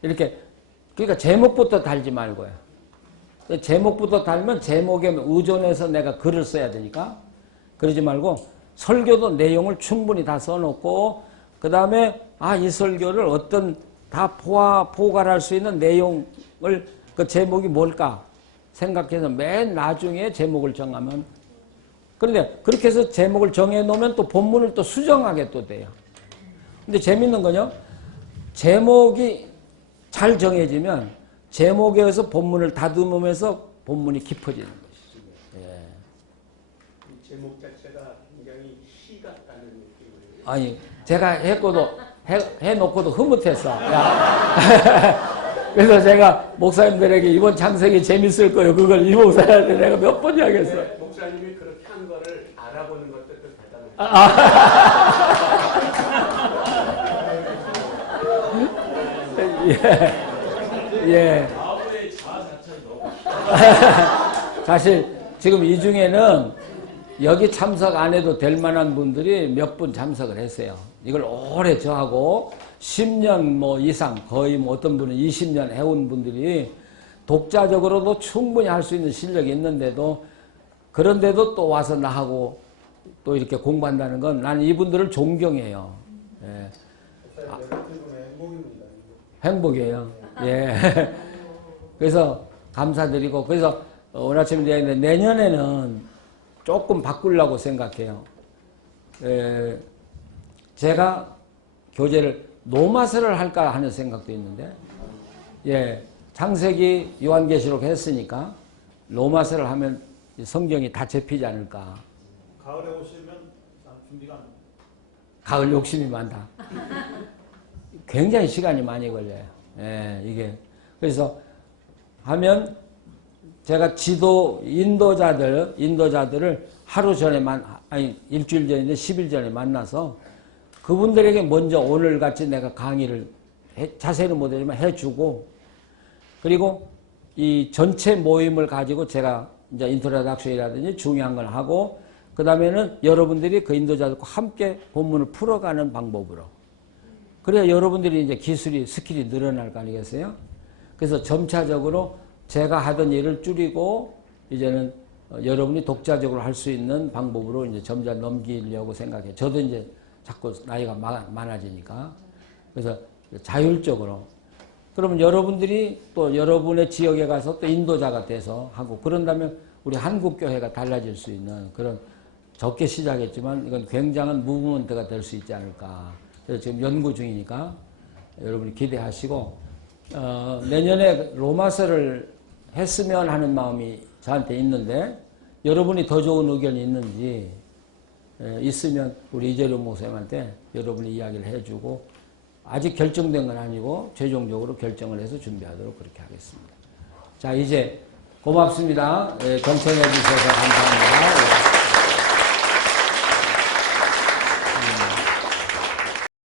이렇게. 그러니까 제목부터 달지 말고요. 제목부터 달면 제목에 의존해서 내가 글을 써야 되니까 그러지 말고 설교도 내용을 충분히 다 써놓고 그 다음에 이 설교를 어떤 다 포괄할 수 있는 내용을 그 제목이 뭘까 생각해서 맨 나중에 제목을 정하면. 그런데 그렇게 해서 제목을 정해놓으면 또 본문을 또 수정하게 또 돼요. 근데 재밌는 건요, 제목이 잘 정해지면 제목에 의해서 본문을 다듬으면서 본문이 깊어지는 것이죠. 예. 이 제목 자체가 굉장히 시 같다는 느낌을. 아니, 제가 해놓고도 흐뭇했어. 그래서 제가 목사님들에게 이번 창세기 재밌을 거예요. 그걸 이 목사님한테 내가 몇 번 이야기했어. 네, 목사님이 그렇게 한 거를 알아보는 것도 또 대단해요. 예. 아버의 자아 자체가 너무 사실 지금 이 중에는 여기 참석 안 해도 될 만한 분들이 몇 분 참석을 했어요. 이걸 오래 저하고 10년 뭐 이상, 거의 뭐 어떤 분은 20년 해온 분들이 독자적으로도 충분히 할 수 있는 실력이 있는데도, 그런데도 또 와서 나하고 또 이렇게 공부한다는 건 나는 이분들을 존경해요. 예. 행복이에요. 예. 그래서 감사드리고, 그래서 오늘 아침에 얘기했는데 내년에는 조금 바꾸려고 생각해요. 제가 교재를 노마서를 할까 하는 생각도 있는데, 예, 창세기 요한계시록 했으니까 로마서를 하면 성경이 다 접히지 않을까. 가을에 오시면 준비가 안 돼요. 가을 욕심이 많다. 굉장히 시간이 많이 걸려요. 예, 이게. 그래서 하면 제가 인도자들을 하루 전에 아니, 일주일 전인데 10일 전에 만나서 그분들에게 먼저 오늘같이 내가 강의를 자세히는 못하지만 해주고, 그리고 이 전체 모임을 가지고 제가 이제 인트로덕션이라든지 중요한 걸 하고, 그 다음에는 여러분들이 그 인도자들과 함께 본문을 풀어가는 방법으로. 그래야 여러분들이 이제 스킬이 늘어날 거 아니겠어요? 그래서 점차적으로 제가 하던 일을 줄이고, 이제는 여러분이 독자적으로 할 수 있는 방법으로 이제 점점 넘기려고 생각해요. 저도 이제 자꾸 나이가 많아지니까. 그래서 자율적으로. 그러면 여러분들이 또 여러분의 지역에 가서 또 인도자가 돼서 하고, 그런다면 우리 한국교회가 달라질 수 있는 그런, 적게 시작했지만 이건 굉장한 무브먼트가 될 수 있지 않을까. 그래서 지금 연구 중이니까 여러분이 기대하시고, 내년에 로마서를 했으면 하는 마음이 저한테 있는데, 여러분이 더 좋은 의견이 있는지 있으면 우리 이재룡 목사님한테 여러분이 이야기를 해주고, 아직 결정된 건 아니고 최종적으로 결정을 해서 준비하도록 그렇게 하겠습니다. 자, 이제 고맙습니다. 경청해 주셔서 감사합니다.